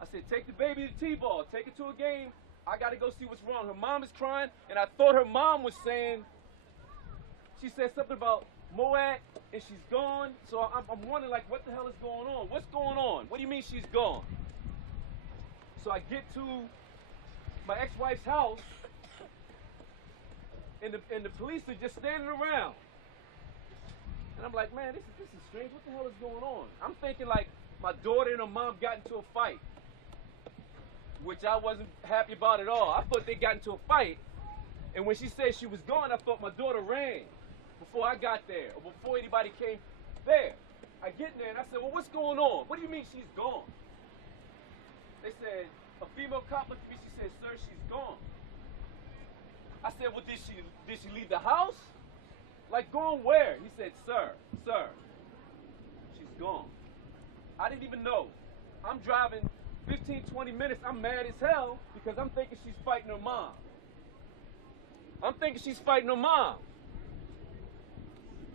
I said, take the baby to t-ball. Take her to a game. I got to go see what's wrong. Her mom is crying, and I thought her mom was saying, she said something about Moat, and she's gone. So I'm wondering, like, what the hell is going on? What's going on? What do you mean she's gone? So I get to my ex-wife's house, and the police are just standing around. And I'm like, man, this is strange. What the hell is going on? I'm thinking like my daughter and her mom got into a fight, which I wasn't happy about at all. I thought they got into a fight, and when she said she was gone, I thought my daughter ran before I got there, or before anybody came there. I get there, and I said, well, what's going on? What do you mean she's gone? They said, a female cop looked at me, she said, sir, she's gone. I said, well, did she leave the house? Like, gone where? He said, sir, she's gone. I didn't even know. I'm driving 15, 20 minutes. I'm mad as hell because I'm thinking she's fighting her mom. I'm thinking she's fighting her mom.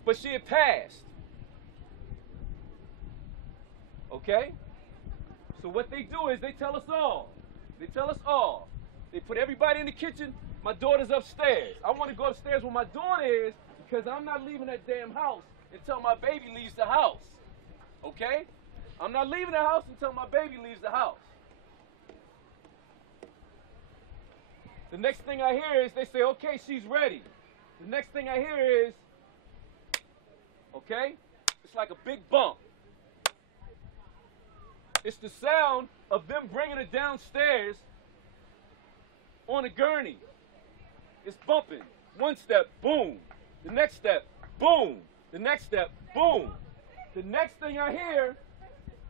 But she had passed. Okay? So what they do is they tell us all. They tell us all. They put everybody in the kitchen. My daughter's upstairs. I want to go upstairs where my daughter is because I'm not leaving that damn house until my baby leaves the house. Okay? I'm not leaving the house until my baby leaves the house. The next thing I hear is they say, okay, she's ready. The next thing I hear is, okay, it's like a big bump. It's the sound of them bringing her downstairs on a gurney. It's bumping. One step, boom. The next step, boom. The next step, boom. The next thing I hear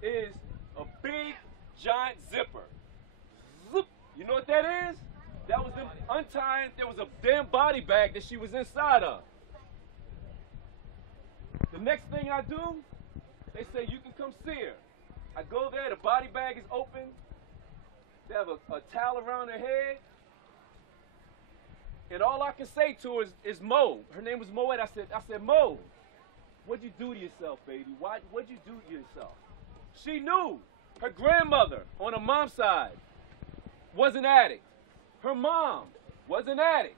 is a big, giant zipper. Zip. You know what that is? That was them untying. There was a damn body bag that she was inside of. The next thing I do, they say, you can come see her. I go there, the body bag is open. They have a towel around her head. And all I can say to her is Mo. Her name was Moet. I said, Mo, what'd you do to yourself, baby? What'd you do to yourself? She knew. Her grandmother on her mom's side was an addict. Her mom was an addict.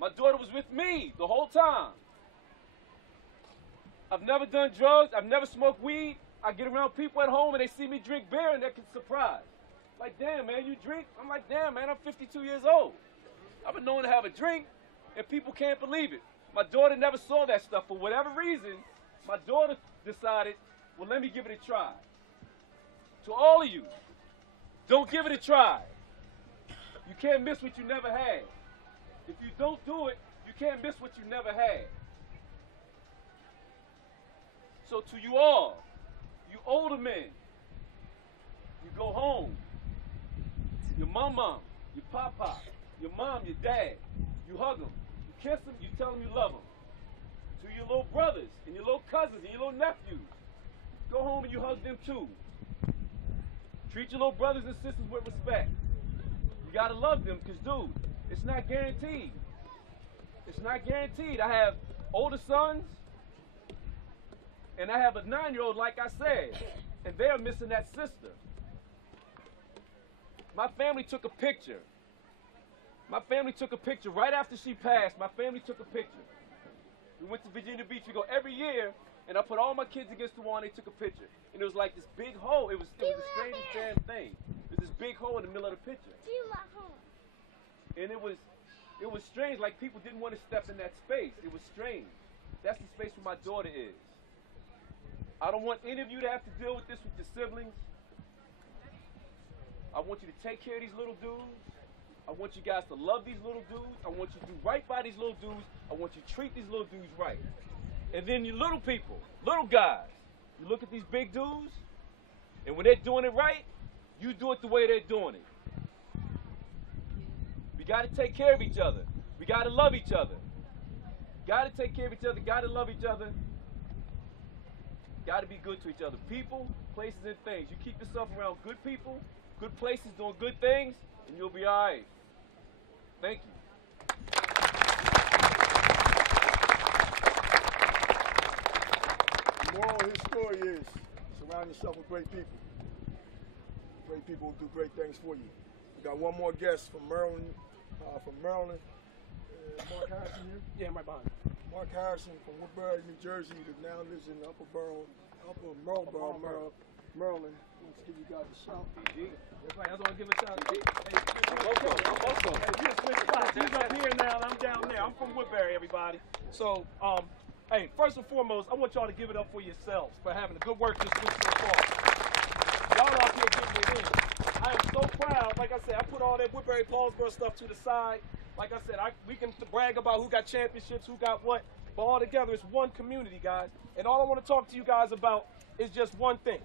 My daughter was with me the whole time. I've never done drugs. I've never smoked weed. I get around people at home and they see me drink beer and they're surprised. Like, damn, man, you drink? I'm like, damn, man, I'm 52 years old. I've been known to have a drink and people can't believe it. My daughter never saw that stuff. For whatever reason, my daughter decided, well, let me give it a try. To all of you, don't give it a try. You can't miss what you never had. If you don't do it, you can't miss what you never had. So to you all, you older men, you go home. Your mama, your papa, your mom, your dad, you hug them, you kiss them, you tell them you love them. To your little brothers and your little cousins and your little nephews, go home and you hug them too. Treat your little brothers and sisters with respect. You gotta love them, because, dude, it's not guaranteed. It's not guaranteed. I have older sons, and I have a 9-year-old, like I said, and they're missing that sister. My family took a picture. My family took a picture right after she passed. My family took a picture. We went to Virginia Beach. We go every year, and I put all my kids against the wall, and they took a picture. And it was like this big hole. It was the strangest damn thing. There's this big hole in the middle of the picture. And it was strange, like people didn't want to step in that space. It was strange. That's the space where my daughter is. I don't want any of you to have to deal with this with your siblings. I want you to take care of these little dudes. I want you guys to love these little dudes. I want you to do right by these little dudes. I want you to treat these little dudes right. And then you little people, little guys, you look at these big dudes, and when they're doing it right, you do it the way they're doing it. We got to take care of each other. We got to love each other. Got to take care of each other. Got to love each other. Got to be good to each other. People, places, and things. You keep yourself around good people, good places, doing good things, and you'll be all right. Thank you. The moral of his story is surround yourself with great people. Great people will do great things for you. We got one more guest from Maryland. Mark Harrison here? Yeah, I'm right behind you. Mark Harrison from Woodbury, New Jersey, that now lives in Upper Marlboro, Maryland. Let's give you guys a shout. Everybody else want to give a shout out? He's up here now, and I'm down there. I'm from Woodbury, everybody. So, hey, first and foremost, I want y'all to give it up for yourselves for having a good work this week so far. Y'all out here getting it in. I am so proud. Like I said, I put all that Woodbury Paulsboro stuff to the side. Like I said, we can brag about who got championships, who got what, but all together it's one community, guys. And all I want to talk to you guys about is just one thing.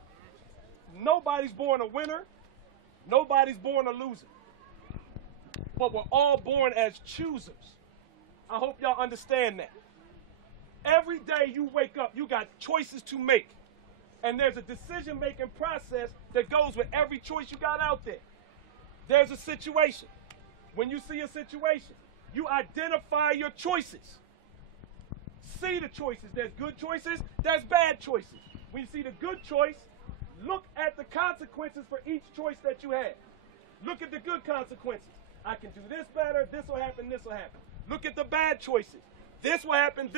Nobody's born a winner. Nobody's born a loser. But we're all born as choosers. I hope y'all understand that. Every day you wake up, you got choices to make. And there's a decision-making process that goes with every choice you got out there. There's a situation. When you see a situation, you identify your choices. See the choices. There's good choices, there's bad choices. When you see the good choice, look at the consequences for each choice that you have. Look at the good consequences. I can do this better, this will happen, this will happen. Look at the bad choices. This will happen,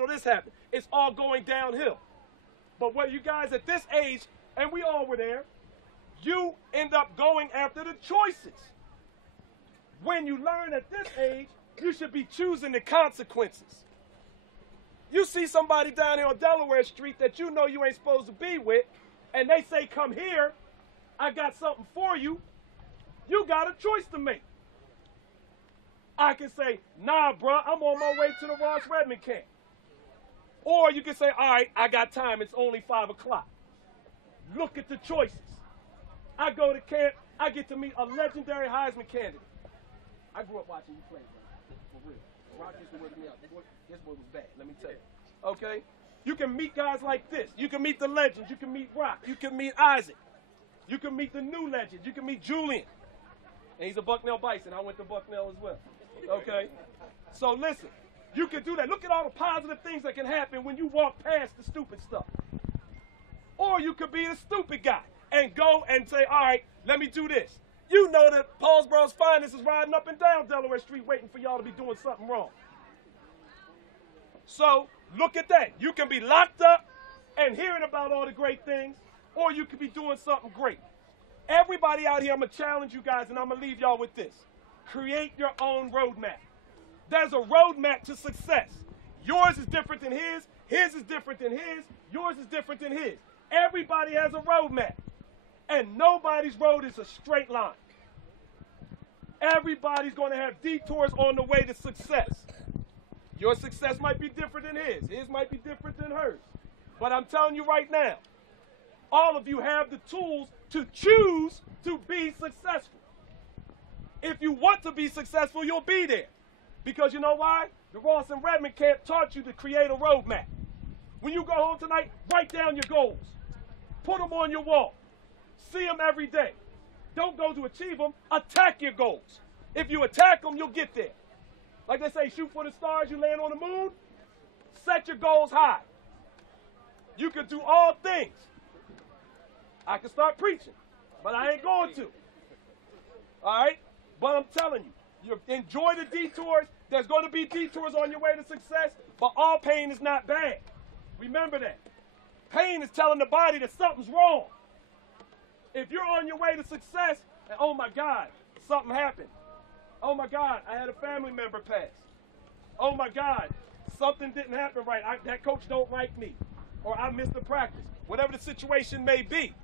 or this happen. It's all going downhill. But what you guys at this age, and we all were there, you end up going after the choices. When you learn at this age, you should be choosing the consequences. You see somebody down here on Delaware Street that you know you ain't supposed to be with, and they say, come here, I got something for you. You got a choice to make. I can say, nah, bruh, I'm on my way to the Ross-Redman camp. Or you can say, all right, I got time, it's only 5 o'clock. Look at the choices. I go to camp, I get to meet a legendary Heisman candidate. I grew up watching you play, bro. For real. Rock used to work me out. This boy was bad, let me tell you. Okay? You can meet guys like this. You can meet the legends. You can meet Rock. You can meet Isaac. You can meet the new legends. You can meet Julian. And he's a Bucknell Bison. I went to Bucknell as well. Okay? So listen, you can do that. Look at all the positive things that can happen when you walk past the stupid stuff. Or you could be the stupid guy and go and say, all right, let me do this. You know that Paulsboro's finest is riding up and down Delaware Street waiting for y'all to be doing something wrong. So look at that. You can be locked up and hearing about all the great things, or you could be doing something great. Everybody out here, I'm going to challenge you guys, and I'm going to leave y'all with this. Create your own roadmap. There's a roadmap to success. Yours is different than his is different than his, yours is different than his. Everybody has a roadmap, and nobody's road is a straight line. Everybody's going to have detours on the way to success. Your success might be different than his might be different than hers. But I'm telling you right now, all of you have the tools to choose to be successful. If you want to be successful, you'll be there. Because you know why? The Ross-Redman camp taught you to create a roadmap. When you go home tonight, write down your goals. Put them on your wall. See them every day. don't go to achieve them. Attack your goals. If you attack them, you'll get there. Like they say, shoot for the stars, you land on the moon. Set your goals high. You can do all things. I can start preaching, but I ain't going to. All right? But I'm telling you, enjoy the detours. There's going to be detours on your way to success, but all pain is not bad. Remember that. Pain is telling the body that something's wrong. If you're on your way to success, and oh my God, something happened. Oh my God, I had a family member pass. Oh my God, something didn't happen right. That coach don't like me, or I missed the practice. Whatever the situation may be.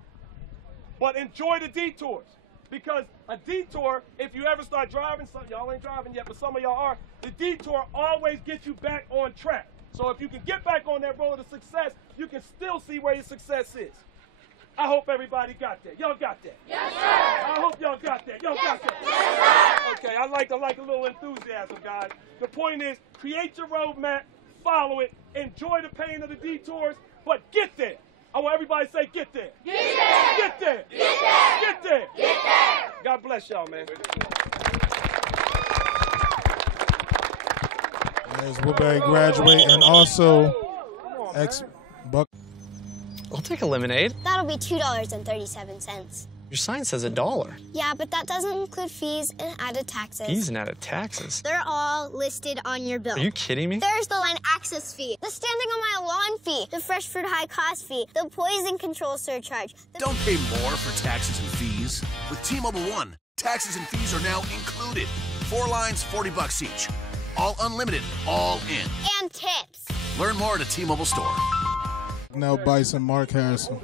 But enjoy the detours. Because a detour, if you ever start driving, y'all ain't driving yet, but some of y'all are, the detour always gets you back on track. So if you can get back on that road to success, you can still see where your success is. I hope everybody got that. Y'all got that? Yes, sir. I hope y'all got that. Y'all got that? Yes, sir. Okay, I like a little enthusiasm, guys. The point is, create your roadmap, follow it, enjoy the pain of the detours, but get there. I want everybody to say, get there. Get there. Get there. Get there. Get there. Get there. God bless y'all, man. There's Woodbury graduate and also ex-Buck. I'll take a lemonade. That'll be $2.37. Your sign says $1. Yeah, but that doesn't include fees and added taxes. Fees and added taxes. They're all listed on your bill. Are you kidding me? There's the line access fee, the standing on my lawn fee, the fresh fruit high cost fee, the poison control surcharge. Don't pay more for taxes and fees. With T-Mobile One, taxes and fees are now included. 4 lines, $40 each. All unlimited, all in. And tips. Learn more at a T-Mobile store. Now Bison, Mark Harrison.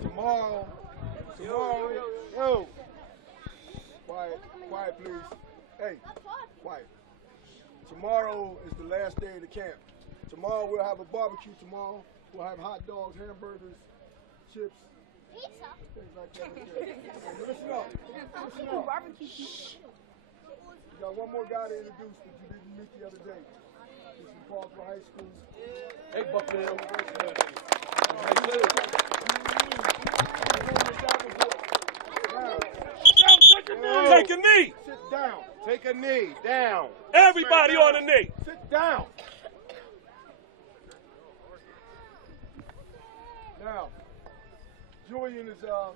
Tomorrow, yo, quiet, please. Hey, quiet. Tomorrow is the last day of the camp. Tomorrow we'll have a barbecue tomorrow. We'll have hot dogs, hamburgers, chips, pizza, things like that. Hey, listen up. You got one more guy to introduce that you didn't meet the other day. He's from Paulsboro High School. Hey, Bucknell. Take a knee. Sit down. Take a knee. Down. Everybody on a knee. Sit down. Now, Julian is a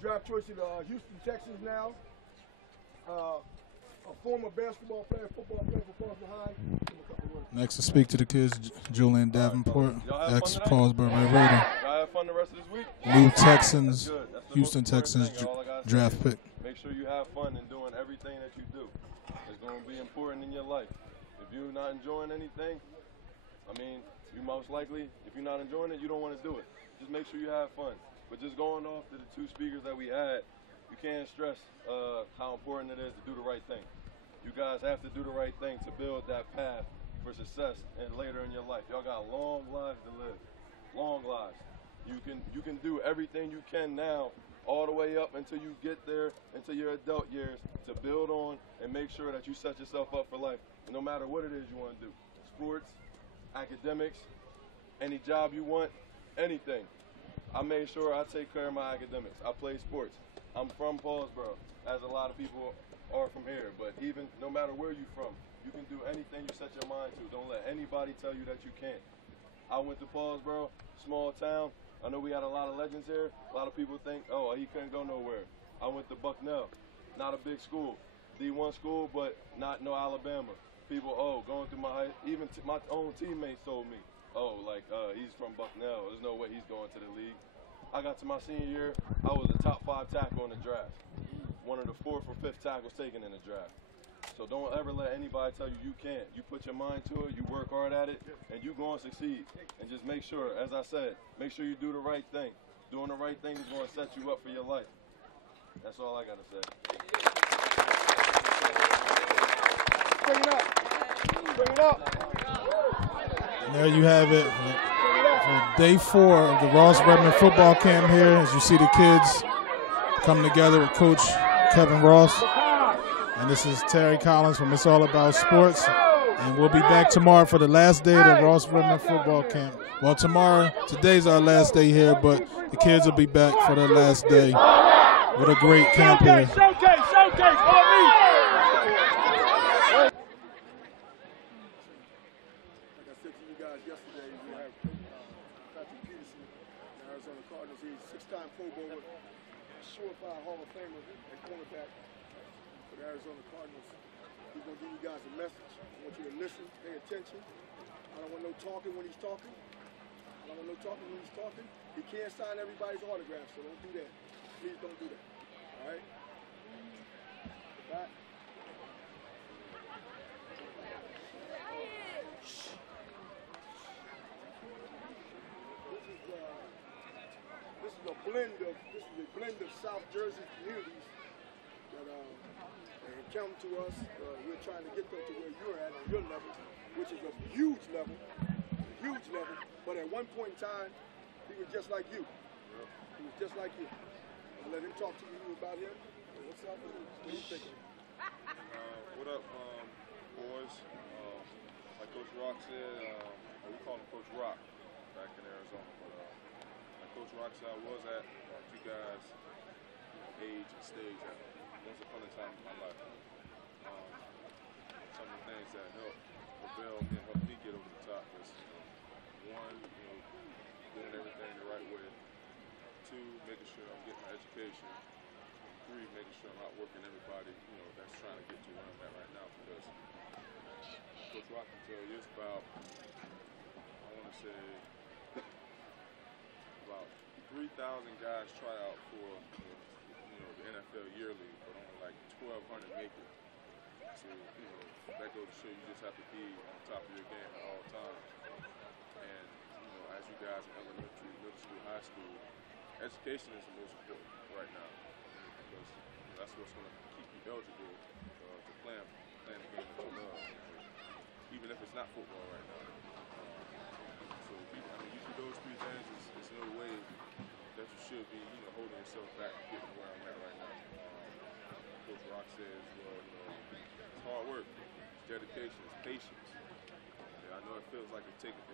draft choice of the Houston Texans now. A former basketball player, football player for Paulsboro High. Next to speak to the kids, Julian Davenport, ex-Paulsboro Raider. Y'all have fun the rest of this week? New Texans, Houston Texans draft pick. Make sure you have fun in doing everything that you do. It's going to be important in your life. If you're not enjoying anything, I mean, you most likely, if you're not enjoying it, you don't want to do it. Just make sure you have fun. But just going off to the 2 speakers that we had, you can't stress how important it is to do the right thing. You guys have to do the right thing to build that path for success and later in your life. Y'all got long lives to live, long lives. You can do everything you can now, all the way up until you get there, into your adult years, to build on and make sure that you set yourself up for life, no matter what it is you want to do. Sports, academics, any job you want, anything. I made sure I take care of my academics. I play sports. I'm from Paulsboro, as a lot of people are from here, but even no matter where you're from, you can do anything you set your mind to. Don't let anybody tell you that you can't. I went to Paulsboro, small town. I know we had a lot of legends here. A lot of people think, oh, he couldn't go nowhere. I went to Bucknell, not a big school. D1 school, but not no Alabama. People, going through even my own teammates told me, he's from Bucknell. There's no way he's going to the league. I got to my senior year, I was a top 5 tackle in the draft. One of the 4th or 5th tackles taken in the draft. So don't ever let anybody tell you can't. You put your mind to it, you work hard at it, and you're going to succeed. And just make sure, as I said, make sure you do the right thing. Doing the right thing is going to set you up for your life. That's all I got to say. Bring it up. Bring it up. And there you have it. For day 4 of the Ross-Redman football camp here, as you see the kids come together with Coach Kevin Ross. And this is Terry Collins from It's All About Sports. And we'll be back tomorrow for the last day of the Ross-Redman football camp. Well, today's our last day here, but the kids will be back for their last day with a great camp here. Showcase for me. Like I said to you guys yesterday, we have Patrick Peterson, the Arizona Cardinals. He's a 6-time Pro Bowler, surefire Hall of Famer and cornerback for the Arizona Cardinals. He's going to give you guys a message. I want you to listen, pay attention. I don't want no talking when he's talking. I don't want no talking when he's talking. He can't sign everybody's autographs, so don't do that. Please don't do that. All right? Back. This is a blend of South Jersey communities that come to us. We're trying to get them to where you're at on your level, which is a huge level. But at one point in time, he was just like you. He was just like you. I'll let him talk to you about him. What's up? What are you thinking? What up, boys? Like Coach Rock said, we call him Coach Rock back in Arizona. But like Coach Rock said, I was at you guys' age and stage at once upon a time in my life. Some of the things that helped propel me and help me get over the top was, one, doing everything the right way. Two, making sure I'm getting my education. Three, making sure I'm outworking everybody, that's trying to get to where I'm at right now. Because Coach Rock can tell you it's about, I want to say, about 3,000 guys try out for the NFL yearly, but only like 1,200 make it. So that goes to show you just have to be on top of your game at all times. And as you guys in elementary, middle school, high school, education is the most important right now, because that's what's going to keep you eligible to play the game that you love, even if it's not football right now. So you do those three things, there's no way that you should be holding yourself back and getting where I'm at right now. Coach Rock says, it's hard work, it's dedication, it's patience. I know it feels like it's taking a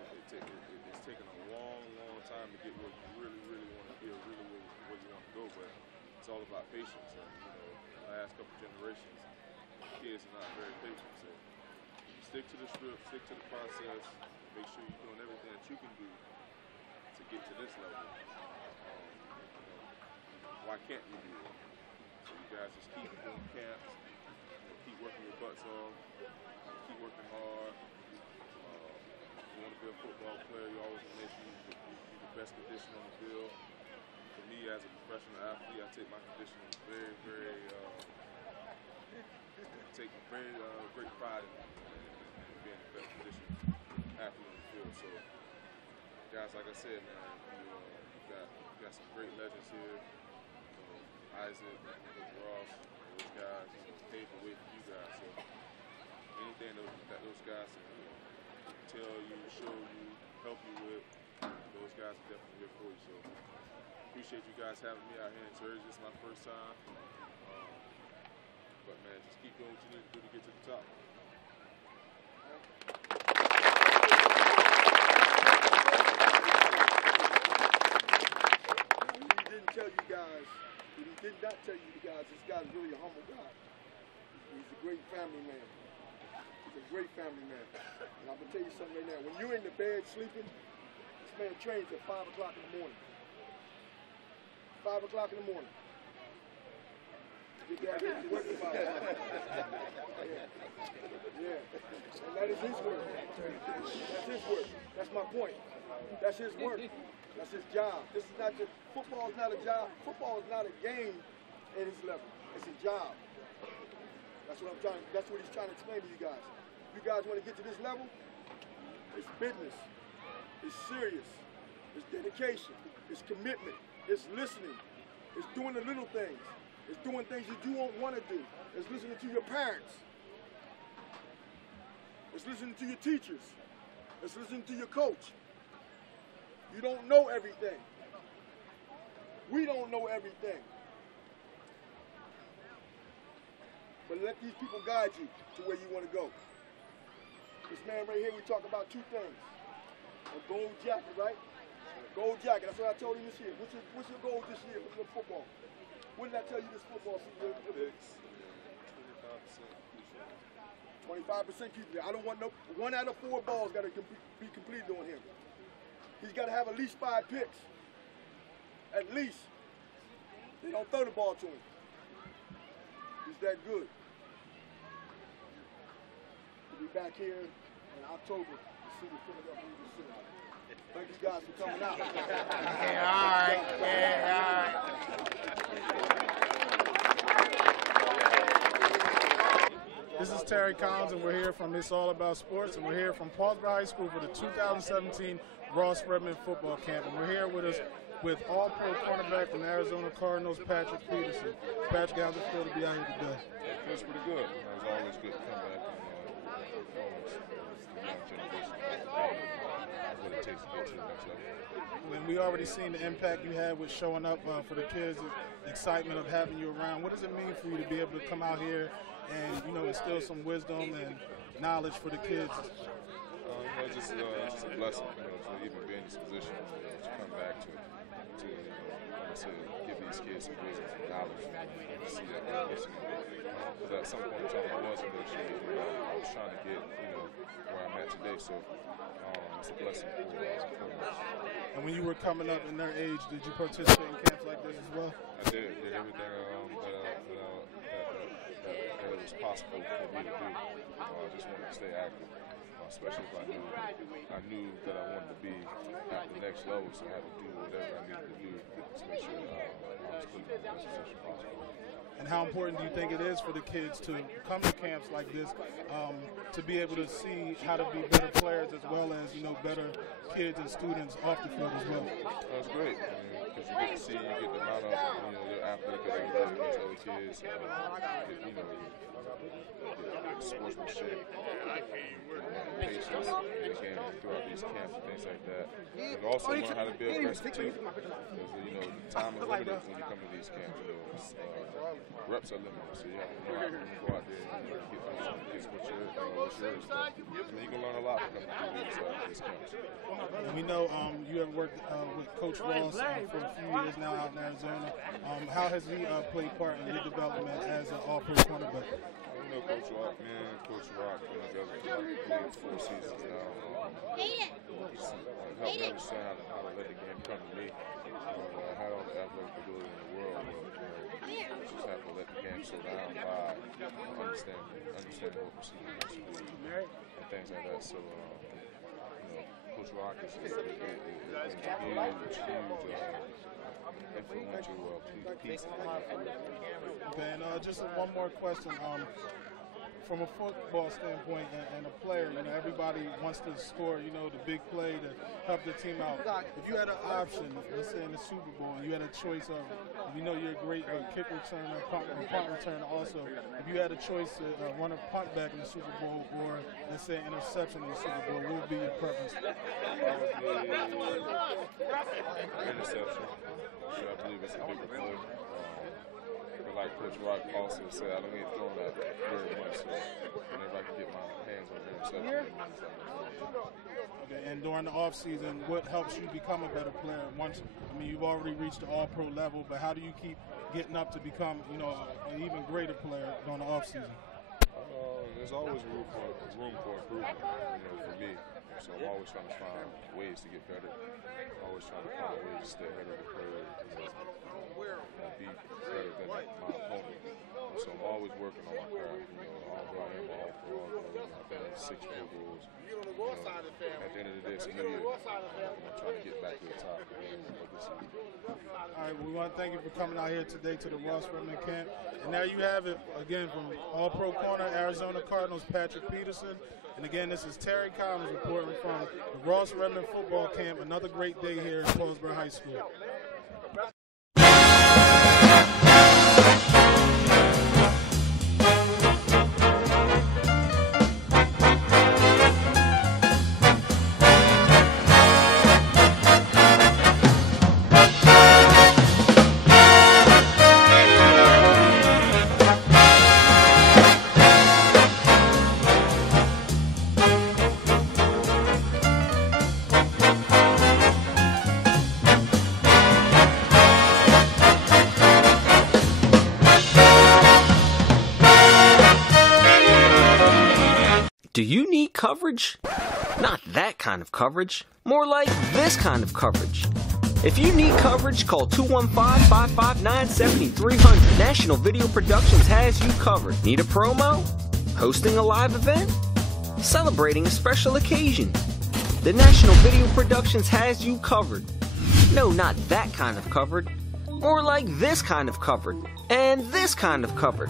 long time to get where you really want to be, or really where you want to go, but it's all about patience. And the last couple generations, kids are not very patient. So stick to the script, stick to the process, make sure you're doing everything that you can do to get to this level. Why can't you do it? So you guys just keep doing camps, keep working your butts off, keep working hard. You want to be a football player, you always want to make sure you're the best condition on the field. For me, as a professional athlete, I take my conditioning very great pride in being the best condition athlete on the field. So, guys, like I said, man, you got some great legends here. Isaac, Coach Ross, those guys paved the way for you guys. So, anything those guys tell you, show you, help you with, those guys are definitely here for you. So appreciate you guys having me out here in Jersey. This is my first time. But man, just keep doing what you need to do to get to the top. He did not tell you guys, this guy's really a humble guy. He's a great family man. He's a great family man. And I'm going to tell you something right now. When you're in the bed sleeping, this man trains at 5 o'clock in the morning. 5 o'clock in the morning. Get that to work about it. Yeah. And that is his work. That's his work. That's my point. That's his work. That's his job. This is not just, football is not a job. Football is not a game at his level. It's a job. That's what he's trying to explain to you guys. You guys want to get to this level? It's business. It's serious. It's dedication. It's commitment. It's listening. It's doing the little things. It's doing things that you won't want to do. It's listening to your parents. It's listening to your teachers. It's listening to your coach. You don't know everything. We don't know everything. But let these people guide you to where you want to go. This man right here, we talk about two things. A gold jacket, right? A gold jacket. That's what I told him this year. What's your goal this year with your football? What did I tell you this football season? 25% keep it. I don't want no 1 out of 4 balls got to be completed on him. He's got to have at least 5 picks. At least. They don't throw the ball to him. He's that good. We'll be back here in October to see the Philadelphia Eagles. Thank you guys for coming out. Yeah, all right. Yeah, all right. This is Terry Collins, and we're here from It's All About Sports, and we're here from Paulsboro High School for the 2017 Ross-Redman football camp. And we're here with all-pro cornerback from the Arizona Cardinals, Patrick Peterson. Patrick, how's it feel to be out here today? It feels pretty good. It's always good to come back and performance for the young generation. What it takes to get to the next level. And we already seen the impact you had with showing up for the kids, the excitement of having you around. What does it mean for you to be able to come out here and, you know, instill some wisdom and knowledge for the kids? It's just a blessing, you know, to even be in this position, to come back to like I said, give these kids some wisdom, some knowledge, and see that they're listening. Because at some point in time, I was in the shape, I was trying to get, you know, where I'm at today. So it's a blessing for us. And when you were coming up in their age, did you participate in camps like this as well? I did everything that it was possible for me to do. I just wanted to stay active, especially if I knew that I wanted to be at the next level, so I had to do whatever I needed to do to make sure that I was put in the best position possible. And how important do you think it is for the kids to come to camps like this, to be able to see how to be better players as well as, you know, better kids and students off the field as well? That's great, because you get to see, you get to mount up, you know, your athletic ability against other kids, you know, sportsmanship, patience, again, throughout these camps and things like that. And also learn how to be aggressive too, because, you know, time is limited when you come to these camps. You know, reps are limited, so you have to know how to go out there and get what's yours. I mean, you can learn a lot from coming through these camps. And we know you have worked with Coach Ross for a few years now out in Arizona. How has he played part in your development as an all-pro cornerback? You know, Coach Rock, been together for like 4 seasons now. He's helped me understand how to let the game come to me. I had all the athletic ability in the world, but just have to let the game slow down by understand what receivers wants to do and things like that. So, you know, Coach Rock is a huge influential piece. Okay, and just one more question. From a football standpoint and a player, you know, everybody wants to score, you know, the big play to help the team out. If you had an option, let's say in the Super Bowl, and you had a choice of, you know, you're a great kick returner, punt returner also. If you had a choice to run a punt back in the Super Bowl or, let's say, an interception in the Super Bowl, what would be your preference? Interception. I believe it's a bigger play. Like Coach Rock also said, I don't get thrown at very much, so whenever I can get my hands on the interception. Okay, and during the off season, what helps you become a better player? You've already reached the all-pro level, but how do you keep getting up to become, you know, an even greater player during the off season? There's always room for improvement, you know, for me. So I'm always trying to find ways to get better. Always trying to find ways to stay ahead of the curve, be better than my opponent. So I'm always working on my craft. You know, although I am all-pro, I've been in 6 Pro Bowls. At the end of the day, it's a new year. I'm trying to get back to the top. All right, well, we want to thank you for coming out here today to the Ross-Redman camp. And there you have it, again, from all-pro corner, Arizona Cardinals, Patrick Peterson. And again, this is Terry Collins reporting from the Ross-Redman football camp. Another great day here at Paulsboro High School. Do you need coverage? Not that kind of coverage. More like this kind of coverage. If you need coverage, call 215-559-7300. National Video Productions has you covered. Need a promo? Hosting a live event? Celebrating a special occasion? The National Video Productions has you covered. No, not that kind of covered. More like this kind of covered. And this kind of covered.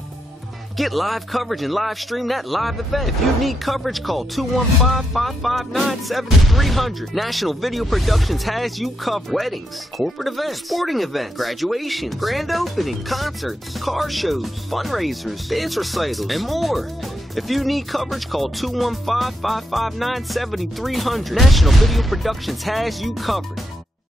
Get live coverage and live stream that live event. If you need coverage, call 215-559-7300. National Video Productions has you covered. Weddings, corporate events, sporting events, graduations, grand opening, concerts, car shows, fundraisers, dance recitals, and more. If you need coverage, call 215-559-7300. National Video Productions has you covered.